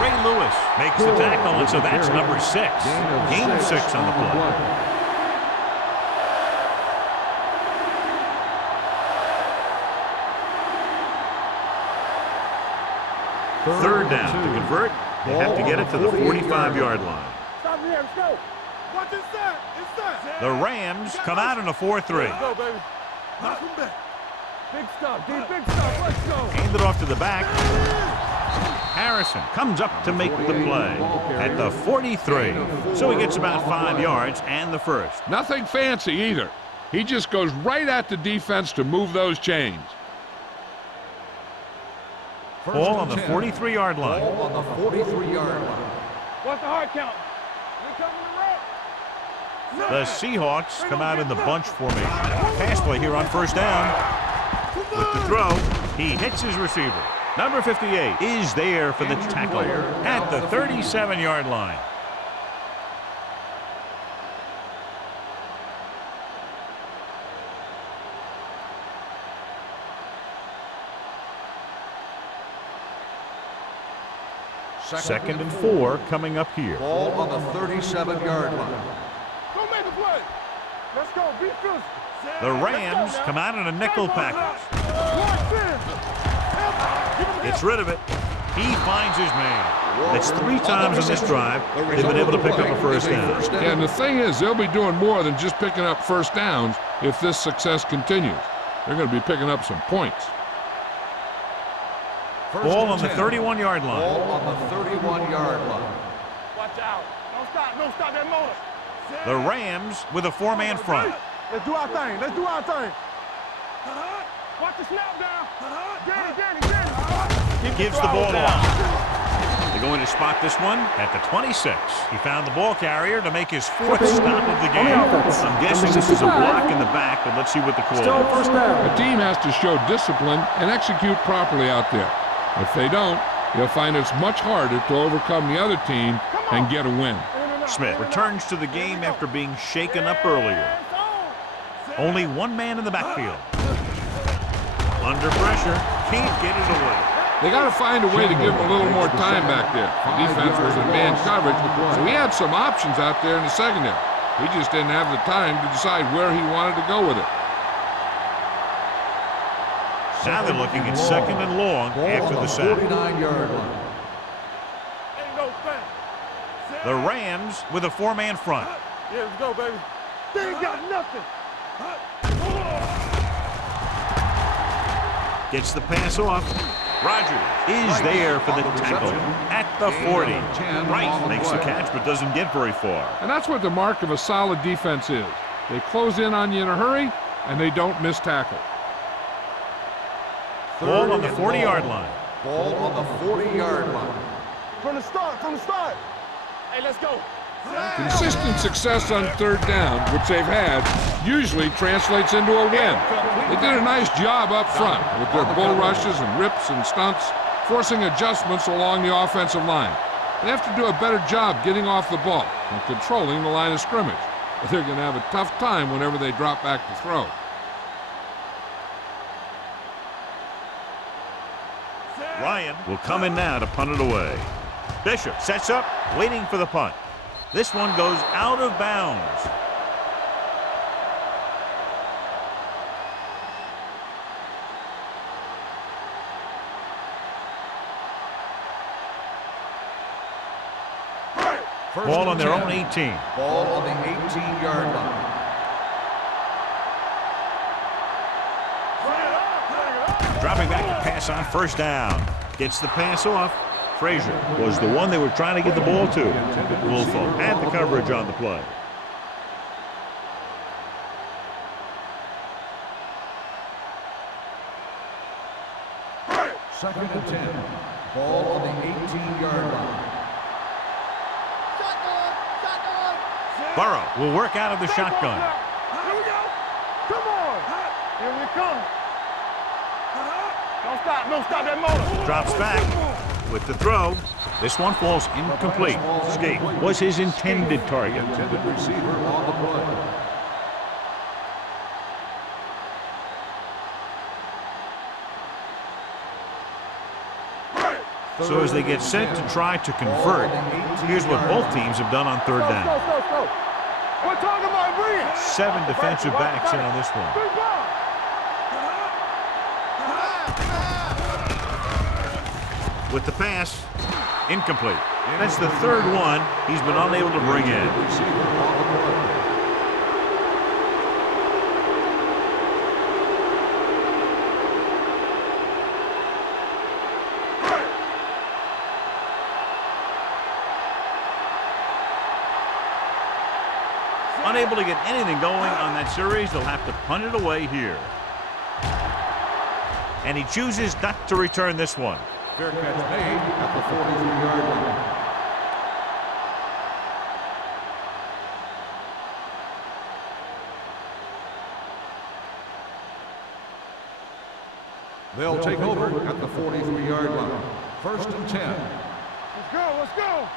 Ray Lewis makes the tackle, and so that's number 6. Gain of 6 on the play. Third down to convert. They have to get it to the 45-yard line. Stop here, let's go. Watch inside, inside. The Rams come out in a 4-3. Go, baby. Knock him back. Big stop, D, big stop, let's go. Hand it off to the back. Harrison comes up to make the play at the 43. So he gets about 5 yards and the first. Nothing fancy either. He just goes right at the defense to move those chains. Ball on the 43-yard line. Ball on the 43-yard line. What's the hard count? We coming to The Seahawks come out in the bunch formation. Pass play here on first down. With the throw, he hits his receiver. Number 58 is there for the tackle at the 37-yard line. Second and 4 coming up here. Ball on the 37-yard line. Go make the play. Let's go, be physical. The Rams come out in a nickel package. Gets rid of it. He finds his man. That's 3 times on this drive they've been able to pick up a first down. Yeah, and the thing is, they'll be doing more than just picking up first downs if this success continues. They're going to be picking up some points. Ball on the 31-yard line. Ball on the 31-yard line. Watch out. Don't stop that motor. The Rams with a 4-man front. Let's do our thing. Let's do our thing. Watch the snap down. Danny. Gives the ball off. They're going to spot this one at the 26. He found the ball carrier to make his 4th stop of the game. I'm guessing this is a block in the back, but let's see what the call is. A team has to show discipline and execute properly out there. If they don't, they'll find it's much harder to overcome the other team and get a win. Smith returns to the game after being shaken up earlier. Only one man in the backfield. Under pressure, can't get it away. They got to find a way to give him a little more time back there. The defense was in man coverage, so he had some options out there in the secondary. He just didn't have the time to decide where he wanted to go with it. Now they're looking at second and long after the sack. 49-yard line. The Rams with a 4-man front. Yeah, let's go, baby. They ain't got nothing. Gets the pass off. Rogers is there for the tackle at the 40. Wright makes the catch but doesn't get very far. And that's what the mark of a solid defense is. They close in on you in a hurry, and they don't miss tackle. Ball on the 40-yard line. Ball on the 40-yard line. From the start. Hey, let's go. Consistent success on third down, which they've had, usually translates into a win. They did a nice job up front with their bull rushes and rips and stunts, forcing adjustments along the offensive line. They have to do a better job getting off the ball and controlling the line of scrimmage. But they're going to have a tough time whenever they drop back to throw. Ryan will come in now to punt it away. Bishop sets up, waiting for the punt. This one goes out of bounds. Ball on their own 18. Ball on the 18-yard line. Dropping back to pass on first down. Gets the pass off. Frazier was the one they were trying to get the ball to. Wolfo had the coverage on the play. Second and 10. Ball on the 18-yard line. Burrow will work out of the shotgun. Here we go. Come on. Here we come. Don't stop that motor. Drops back with the throw. This one falls incomplete. Skate was his intended target. Intended receiver on the play. So as they get set to try to convert, here's what both teams have done on third down. We're talking about brilliant. 7 defensive backs in on this one. Big ball. With the pass, incomplete. That's the third one he's been unable to bring in. Receiver on the play. Unable to get anything going on that series, they'll have to punt it away here. And he chooses not to return this one. Fair catch made at the 43-yard line. They'll take over at the 43-yard line. 1st and 10. Let's go. Let's go.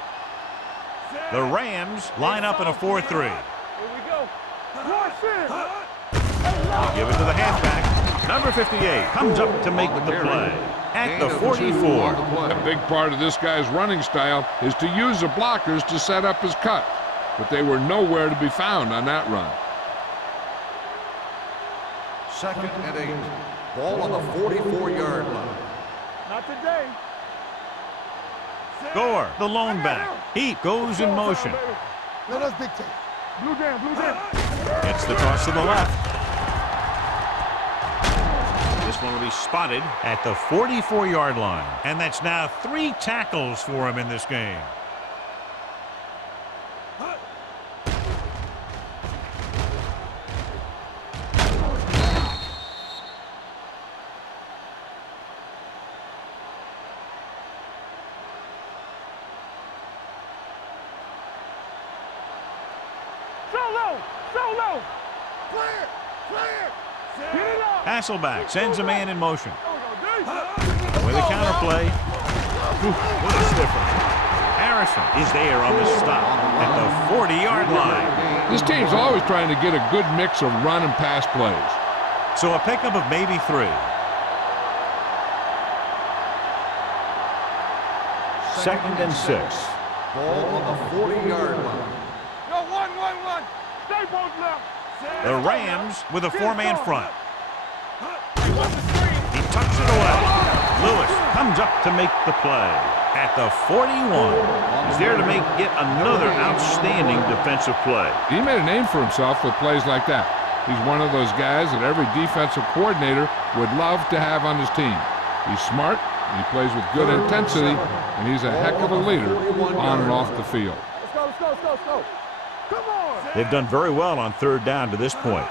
The Rams line up in a 4-3. Here we go. Watch it. They give it to the halfback. Number 58 comes up to make the play at the 44. A big part of this guy's running style is to use the blockers to set up his cut, but they were nowhere to be found on that run. 2nd and 8. Ball on the 44-yard line. Not today. Gore, the lone back. He goes in motion. Let us dictate. Blue down, blue down. Gets the toss to the left. This one will be spotted at the 44-yard line. And that's now 3 tackles for him in this game. Solo. Clear. Get it up. Hasselback sends a man in motion. With a counterplay. What a stiffer. Harrison is there on the stop at the 40-yard line. This team's always trying to get a good mix of run and pass plays. So a pickup of maybe 3. 2nd and 6. Ball on the 40-yard line. Go, one. Stay both left. The Rams with a 4-man front. He tucks it away. Lewis comes up to make the play at the 41. He's there to make yet another outstanding defensive play. He made a name for himself with plays like that. He's one of those guys that every defensive coordinator would love to have on his team. He's smart, he plays with good intensity, and he's a heck of a leader on and off the field. Let's go. Come on. They've done very well on third down to this point.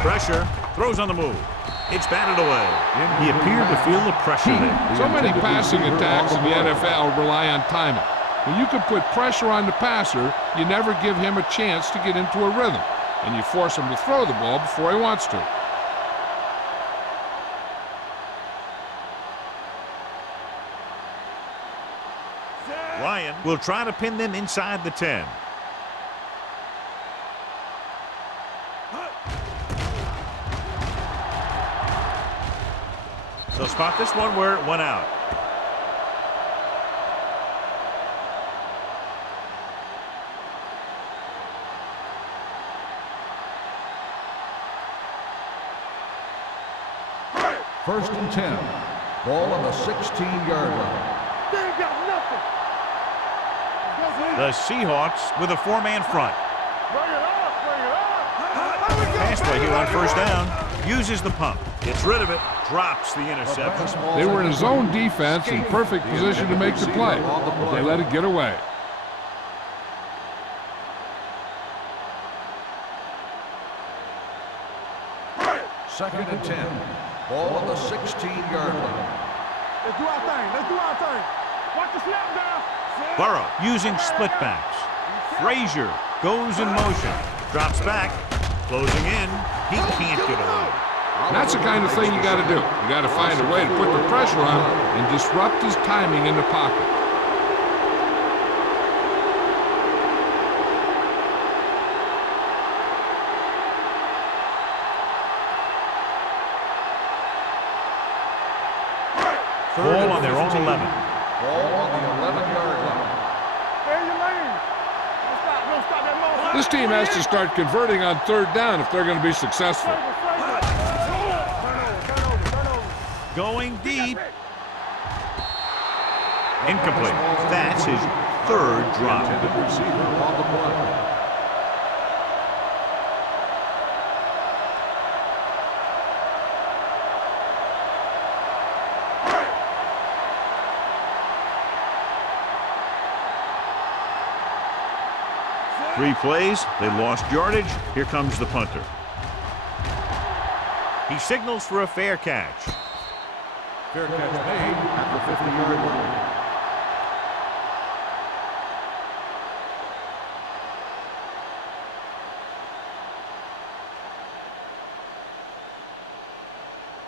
Pressure, throws on the move. It's batted away. He appeared to feel the pressure there. So many passing attacks in the NFL rely on timing. When you can put pressure on the passer, you never give him a chance to get into a rhythm, and you force him to throw the ball before he wants to. Ryan will try to pin them inside the 10. They'll spot this one where it went out. First and 10. Ball on the 16-yard line. They ain't got nothing. The Seahawks with a 4-man front. Bring it up. Pass play here on first down. Uses the pump. Gets rid of it. Drops the interception. They were in a zone defense in perfect position to make the play. They let it get away. Second and 10. Ball on the 16-yard line. Let's do our thing. Watch the snap down. Burrow using split backs. Frazier goes in motion. Drops back. Closing in. He can't get away. That's the kind of thing you got to do. You got to find a way to put the pressure on and disrupt his timing in the pocket. Ball on their own 11. Ball on the 11-yard line. Stay in your lane. Don't stop that long. This team has to start converting on third down if they're going to be successful. Turn over. Going deep. Incomplete. That's his third drop. Intended receiver on the play. Three plays, they lost yardage. Here comes the punter. He signals for a fair catch. Fair catch made at the 50-yard line.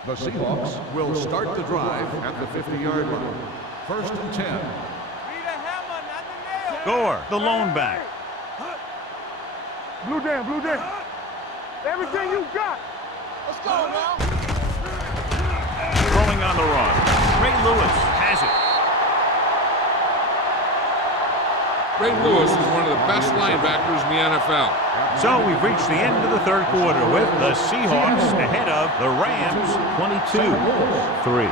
The Seahawks will start the drive at the 50-yard line. 1st and 10. Gore, the lone back. Blue down. Everything you got. Let's go now. Throwing on the run. Ray Lewis has it. Ray Lewis is one of the best linebackers in the NFL. So we've reached the end of the third quarter with the Seahawks ahead of the Rams 22-3.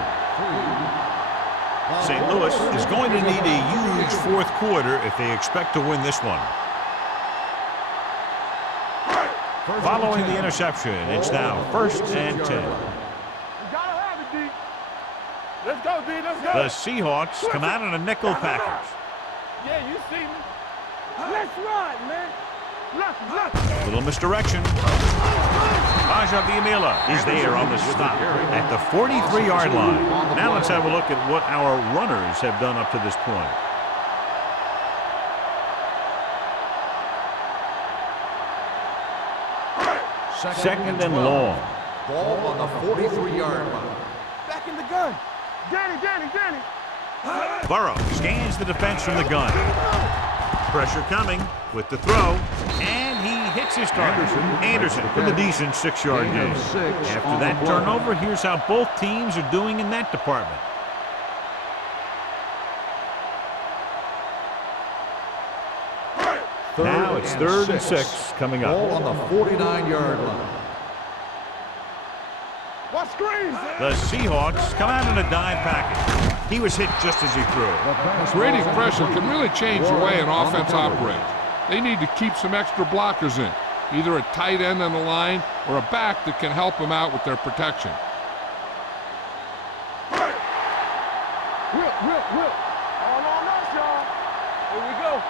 St. Louis is going to need a huge fourth quarter if they expect to win this one. Following the interception, it's now 1st and 10. You gotta have it, D. Let's go, D. Let's go. The Seahawks come out in a nickel package. Yeah, you see me. Let's run, man. Left. Little misdirection. Raja Biamila is there on the stop at the 43-yard line. Now let's have a look at what our runners have done up to this point. Second and long. Ball on the 43-yard line. Back in the gun. Danny. Burrow scans the defense from the gun. Pressure coming with the throw, and he hits his target. Anderson with a decent 6-yard gain. After that turnover, here's how both teams are doing in that department. Now it's 3rd and 6 coming up. Ball on the 49-yard line. What screens? The Seahawks come out in a dime package. He was hit just as he threw. Creating pressure can really change the way an offense operates. They need to keep some extra blockers in, either a tight end on the line or a back that can help them out with their protection. Whip. All on us, y'all. Here we go.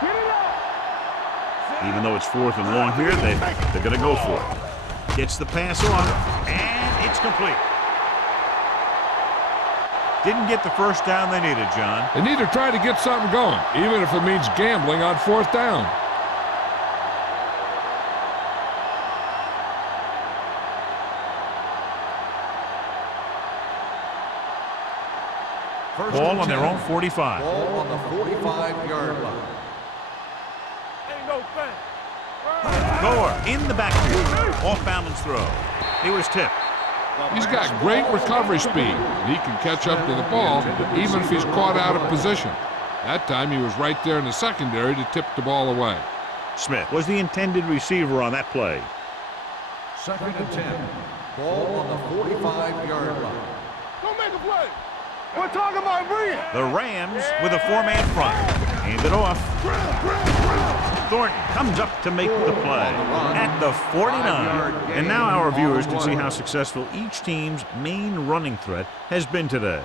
Get it up. Even though it's 4th and long here, they're going to go for it. Gets the pass off, and it's complete. Didn't get the first down they needed, John. They need to try to get something going, even if it means gambling on 4th down. Ball on their own 45. Ball on the 45-yard line. Ain't no thing. Gore in the backfield. Off balance throw. It was tipped. He's got great recovery speed, and he can catch up to the ball even if he's caught out of position. That time he was right there in the secondary to tip the ball away. Smith was the intended receiver on that play. 2nd and 10. Ball on the 45-yard line. Don't make a play. We're talking about Bree. The Rams with a 4-man front. Hand it off. Thornton comes up to make the play at the 49. And now our viewers can see how successful each team's main running threat has been today.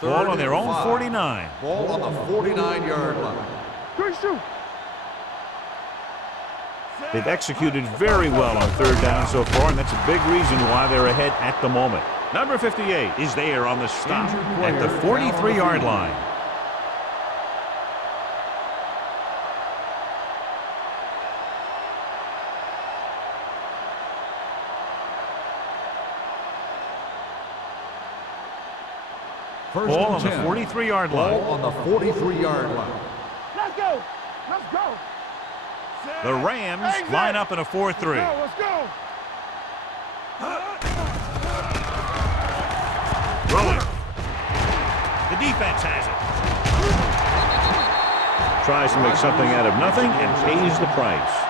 Ball on their own 49. Ball on the 49-yard line. Good shoot. They've executed very well on 3rd down so far, and that's a big reason why they're ahead at the moment. Number 58 is there on the stop at the 43-yard line. Ball on the 43-yard line. Ball on the 43-yard line. Let's go. Let's go. The Rams line up in a 4-3. Let's go. Rolling. The defense has it. Tries to make something out of nothing and pays the price.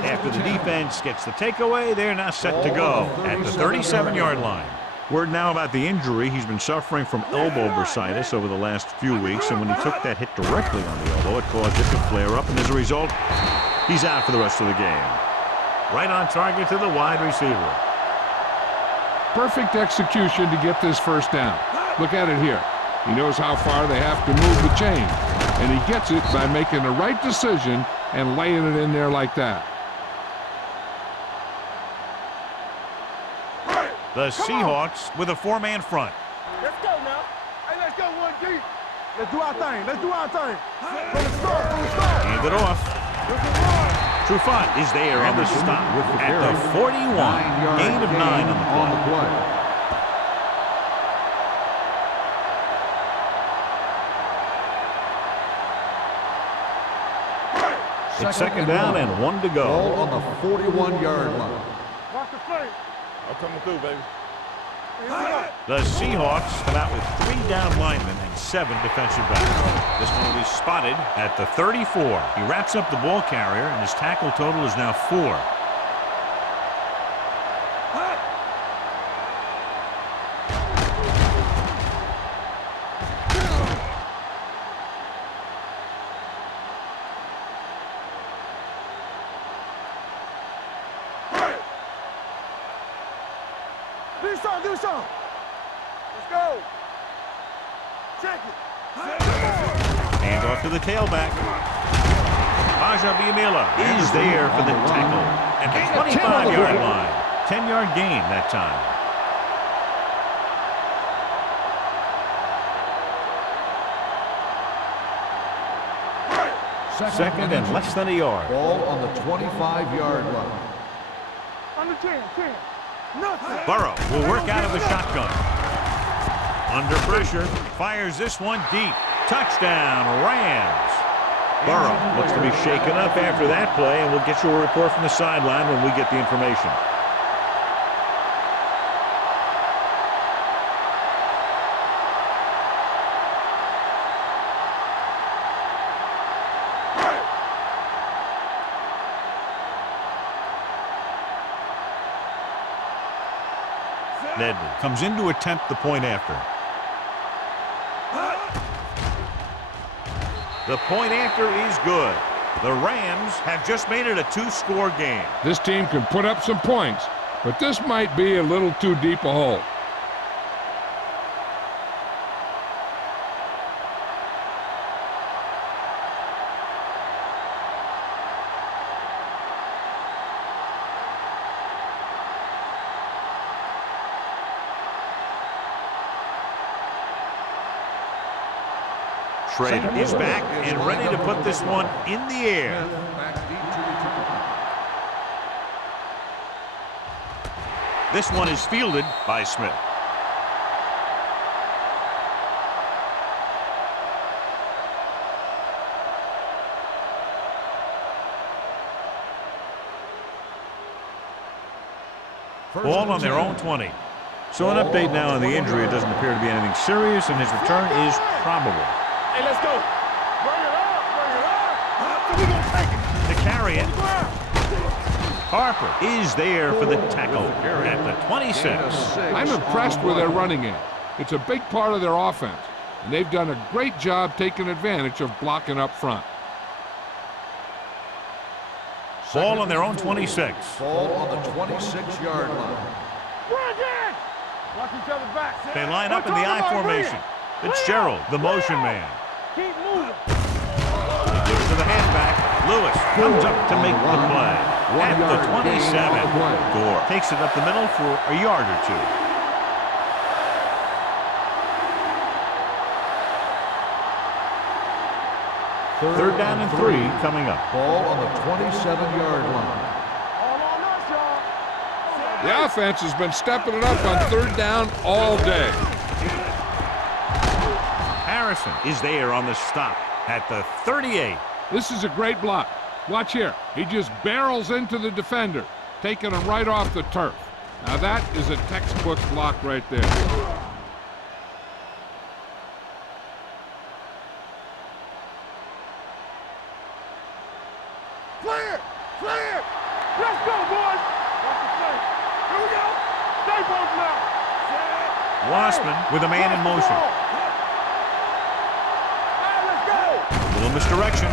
After the defense gets the takeaway, they're now set to go at the 37-yard line. Word now about the injury. He's been suffering from elbow bursitis over the last few weeks, and when he took that hit directly on the elbow, it caused it to flare up, and as a result, he's out for the rest of the game. Right on target to the wide receiver. Perfect execution to get this first down. Look at it here. He knows how far they have to move the chain, and he gets it by making the right decision and laying it in there like that. The Seahawks with a 4-man front. Let's go now. Hey, let's go one deep. Let's do our thing. Let's do our thing. From the start. Hand it off. Trufant is there on the stop at the 41. Gain of 9 on the play. It's second down and 1 to go. Ball on the 41-yard line. Watch the play. I'm coming through, baby. The Seahawks come out with 3 down linemen and 7 defensive backs. This one will be spotted at the 34. He wraps up the ball carrier, and his tackle total is now 4. Do something. Let's go. Check it. Hand off to the tailback. Biamila is there for the tackle at the 25-yard line. 10-yard gain that time. Second and less than a yard. Ball on the 25-yard line. Under 10. Burrow will work out of the shotgun. Under pressure, fires this one deep. Touchdown, Rams. Burrow looks to be shaken up after that play, and we'll get you a report from the sideline when we get the information. Nedley comes in to attempt the point after. The point after is good. The Rams have just made it a 2-score game. This team can put up some points, but this might be a little too deep a hole. Schrader is back and ready to put this one in the air. This one is fielded by Smith. Ball on their own 20. So an update now on the injury. It doesn't appear to be anything serious, and his return is probable. Hey, let's go. Bring it up. So we gonna take it. To carry it. Harper is there for the tackle at the 26. I'm impressed with their running game. It's a big part of their offense, and they've done a great job taking advantage of blocking up front. Ball on their own 26. Ball on the 26-yard line. Watch each other back. They line up in the I formation. Fitzgerald, the motion man. Keep moving. He gives to the halfback. Lewis comes up to make the play. At the 27. Gore takes it up the middle for a yard or two. Third down and 3 coming up. Ball on the 27-yard line. All on us, y'all. The offense has been stepping it up on third down all day. Harrison is there on the stop at the 38. This is a great block. Watch here. He just barrels into the defender, taking him right off the turf. Now that is a textbook block right there. Clear! Clear! Let's go, boys! Watch the play. Here we go! Stay both now! Wassman with a man in motion. Let's go! Little misdirection.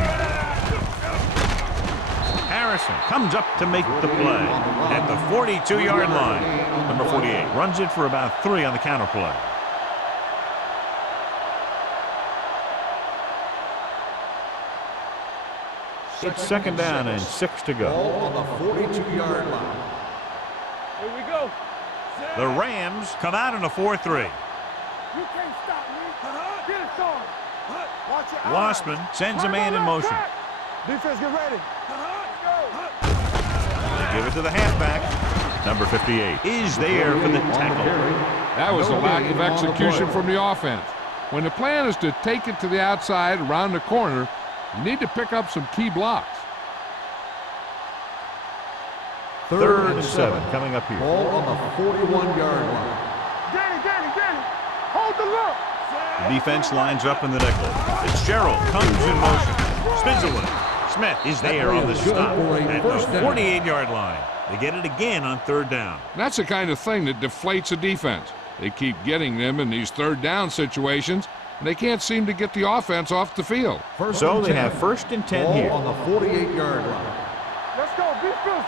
Harrison comes up to make the play at the 42-yard line. Number 48 runs it for about 3 on the counter play. It's second down and 6 to go. Ball on the 42-yard line. Here we go. The Rams come out in a 4-3. You can't stop me. Get it started. Watch your eyes. Wassman sends a man in motion. Defense, get ready. They give it to the halfback. Number 58 is there for the tackle. That was a lack of execution from the offense. When the plan is to take it to the outside around the corner, you need to pick up some key blocks. Third and 7 coming up here. Ball on the 41-yard line. Danny. Hold the look. The defense lines up in the nickel. Fitzgerald comes in motion. Spins away. Smith is there on the stop at the 48-yard line. They get it again on third down. That's the kind of thing that deflates a defense. They keep getting them in these third down situations, and they can't seem to get the offense off the field. So they have first and 10 here. Ball on the 48-yard line. Let's go. Be physical.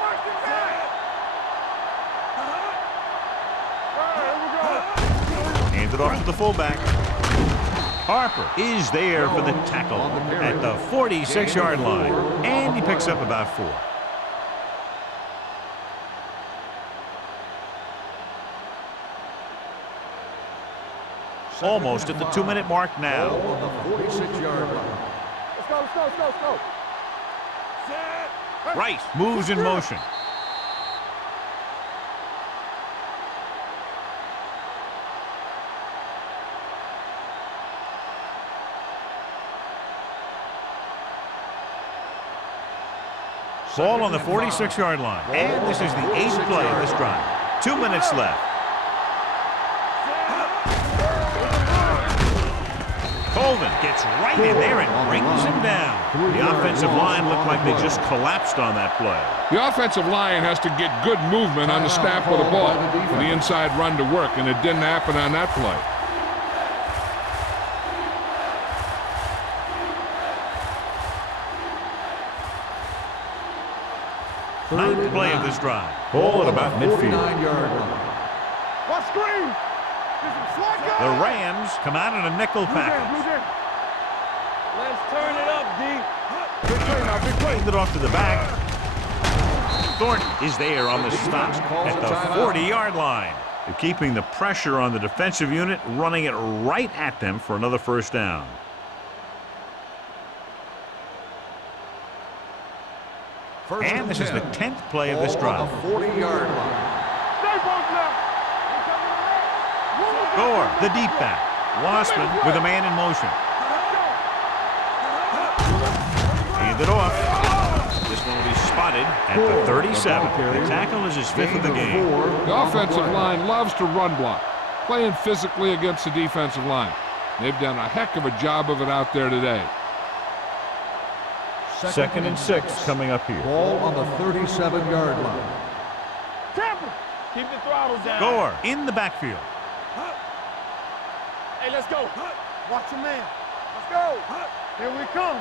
Watch the back. Hands it off to the fullback. Harper is there for the tackle at the 46-yard line. And he picks up about 4. Almost at the 2-minute mark now. Ball on the 46-yard line. Let's go. Rice moves in motion. Ball on the 46-yard line. And this is the 8th play of this drive. 2 minutes left. Colvin gets right in there and brings him down. The offensive line looked like they just collapsed on that play. The offensive line has to get good movement on the snap of the ball for the inside run to work, and it didn't happen on that play. Ninth play of this drive. Ball at about midfield. 49-yard line. What screen? The Rams come out in a nickel package. Let's turn it up, D. Big play now, big play. Hand it off to the back. Thornton is there on the stop at the 40-yard line. They're keeping the pressure on the defensive unit, running it right at them for another first down. And this is the 10th play of this drive. 40-yard line. Stay both now. Gore, the deep back. Wassman with a man in motion. Hand it off. This one will be spotted at the 37. The tackle is his 5th of the game. The offensive line loves to run block, playing physically against the defensive line. They've done a heck of a job of it out there today. Second and 6 coming up here. Ball on the 37-yard line. Tampa, keep the throttle down. Gore in the backfield. Hey, let's go. Watch your man. Let's go. Here we come.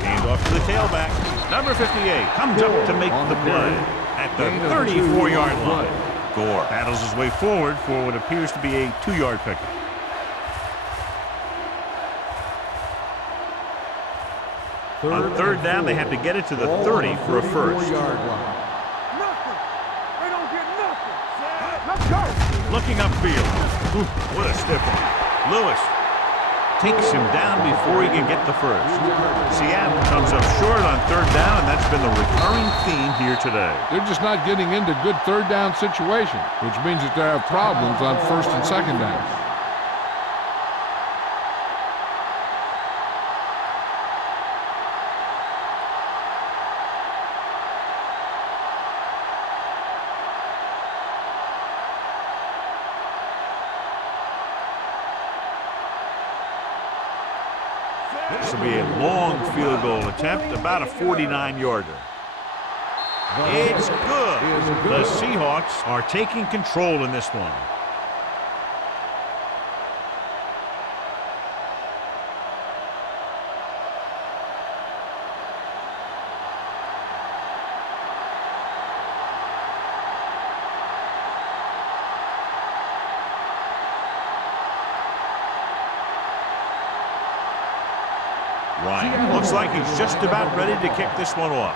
Hand off to the tailback. Number 58 comes up to make the play at the 34-yard line. Gore battles his way forward for what appears to be a 2-yard pickup. On third down, they have to get it to the 30 for a first. Nothing. They don't get nothing. Let's go. Looking upfield. Ooh, what a stiff one. Lewis takes him down before he can get the first. Seattle comes up short on third down, and that's been the recurring theme here today. They're just not getting into good third down situations, which means that they have problems on first and second down. This will be a long field goal attempt, about a 49-yarder. It's good. The Seahawks are taking control in this one. Ryan looks like he's just about ready to kick this one off.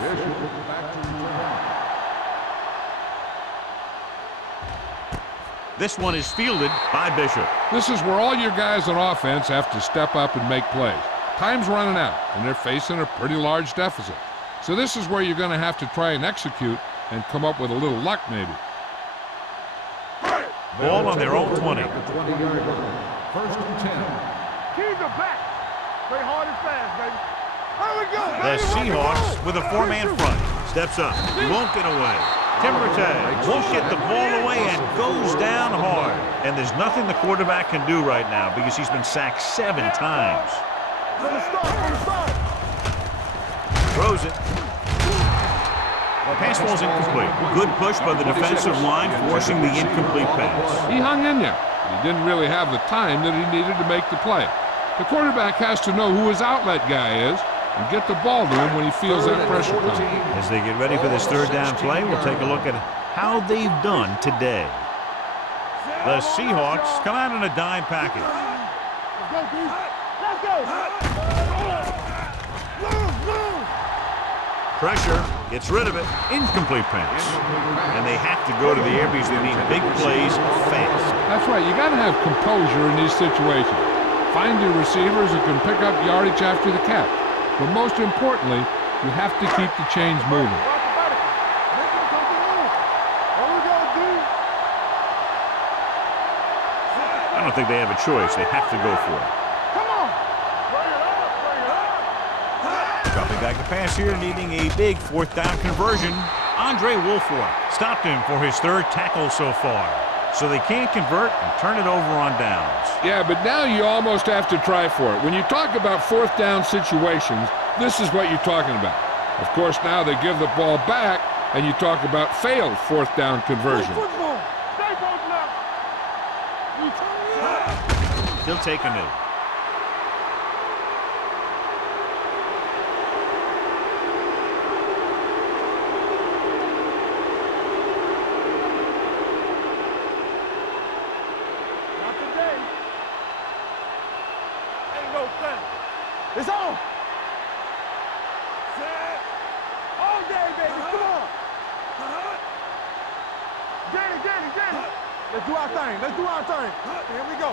This one is fielded by Bishop. This is where all your guys on offense have to step up and make plays. Time's running out, and they're facing a pretty large deficit. So this is where you're going to have to try and execute and come up with a little luck maybe. Ball on their own 20. First and 10. Keys are back. Play hard and fast, baby. Here we go, The baby. Seahawks with a 4-man front. Steps up. He won't get away. Timbertag won't get the ball away and goes down hard. And there's nothing the quarterback can do right now because he's been sacked 7 times. From the start. Throws it. Pass ball's incomplete. Good push by the defensive line, forcing the incomplete pass. He hung in there. He didn't really have the time that he needed to make the play. The quarterback has to know who his outlet guy is and get the ball to him when he feels that pressure coming. As they get ready for this third down play, we'll take a look at how they've done today. The Seahawks come out in a dime package. Let's go, dude. Let's go. Move. Pressure, gets rid of it, incomplete pass. And they have to go to the air because they need big plays fast. That's right. You got to have composure in these situations. Find your receivers who can pick up yardage after the catch. But most importantly, you have to keep the chains moving. There we go, dude. I don't think they have a choice. They have to go for it. Come on. Bring it up. Dropping back the pass here, needing a big fourth down conversion. Andre Wolford stopped him for his 3rd tackle so far. So they can't convert and turn it over on downs. Yeah, but now you almost have to try for it. When you talk about fourth down situations, this is what you're talking about. Of course, now they give the ball back, and you talk about failed fourth down conversion. Football. Stay both left. We turn it up. He'll take a knee. It's on. Set. All day, baby. Come on. Get it. Let's do our thing. Here we go.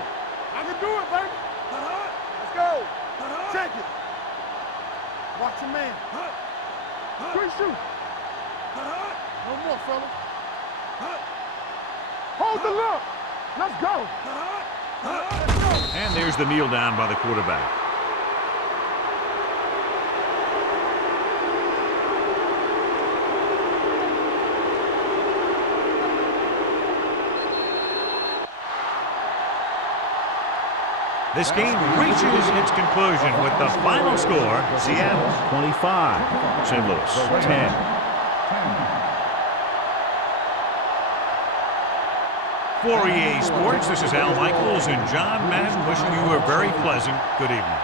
I can do it, baby. Let's go. Check it. Watch your man. Quick shoot. No more, fella. Hold the look. Let's go. And there's the kneel down by the quarterback. This game reaches its conclusion with the final score, Seattle 25, St. Louis 10. For EA Sports, this is Al Michaels and John Madden wishing you a very pleasant good evening.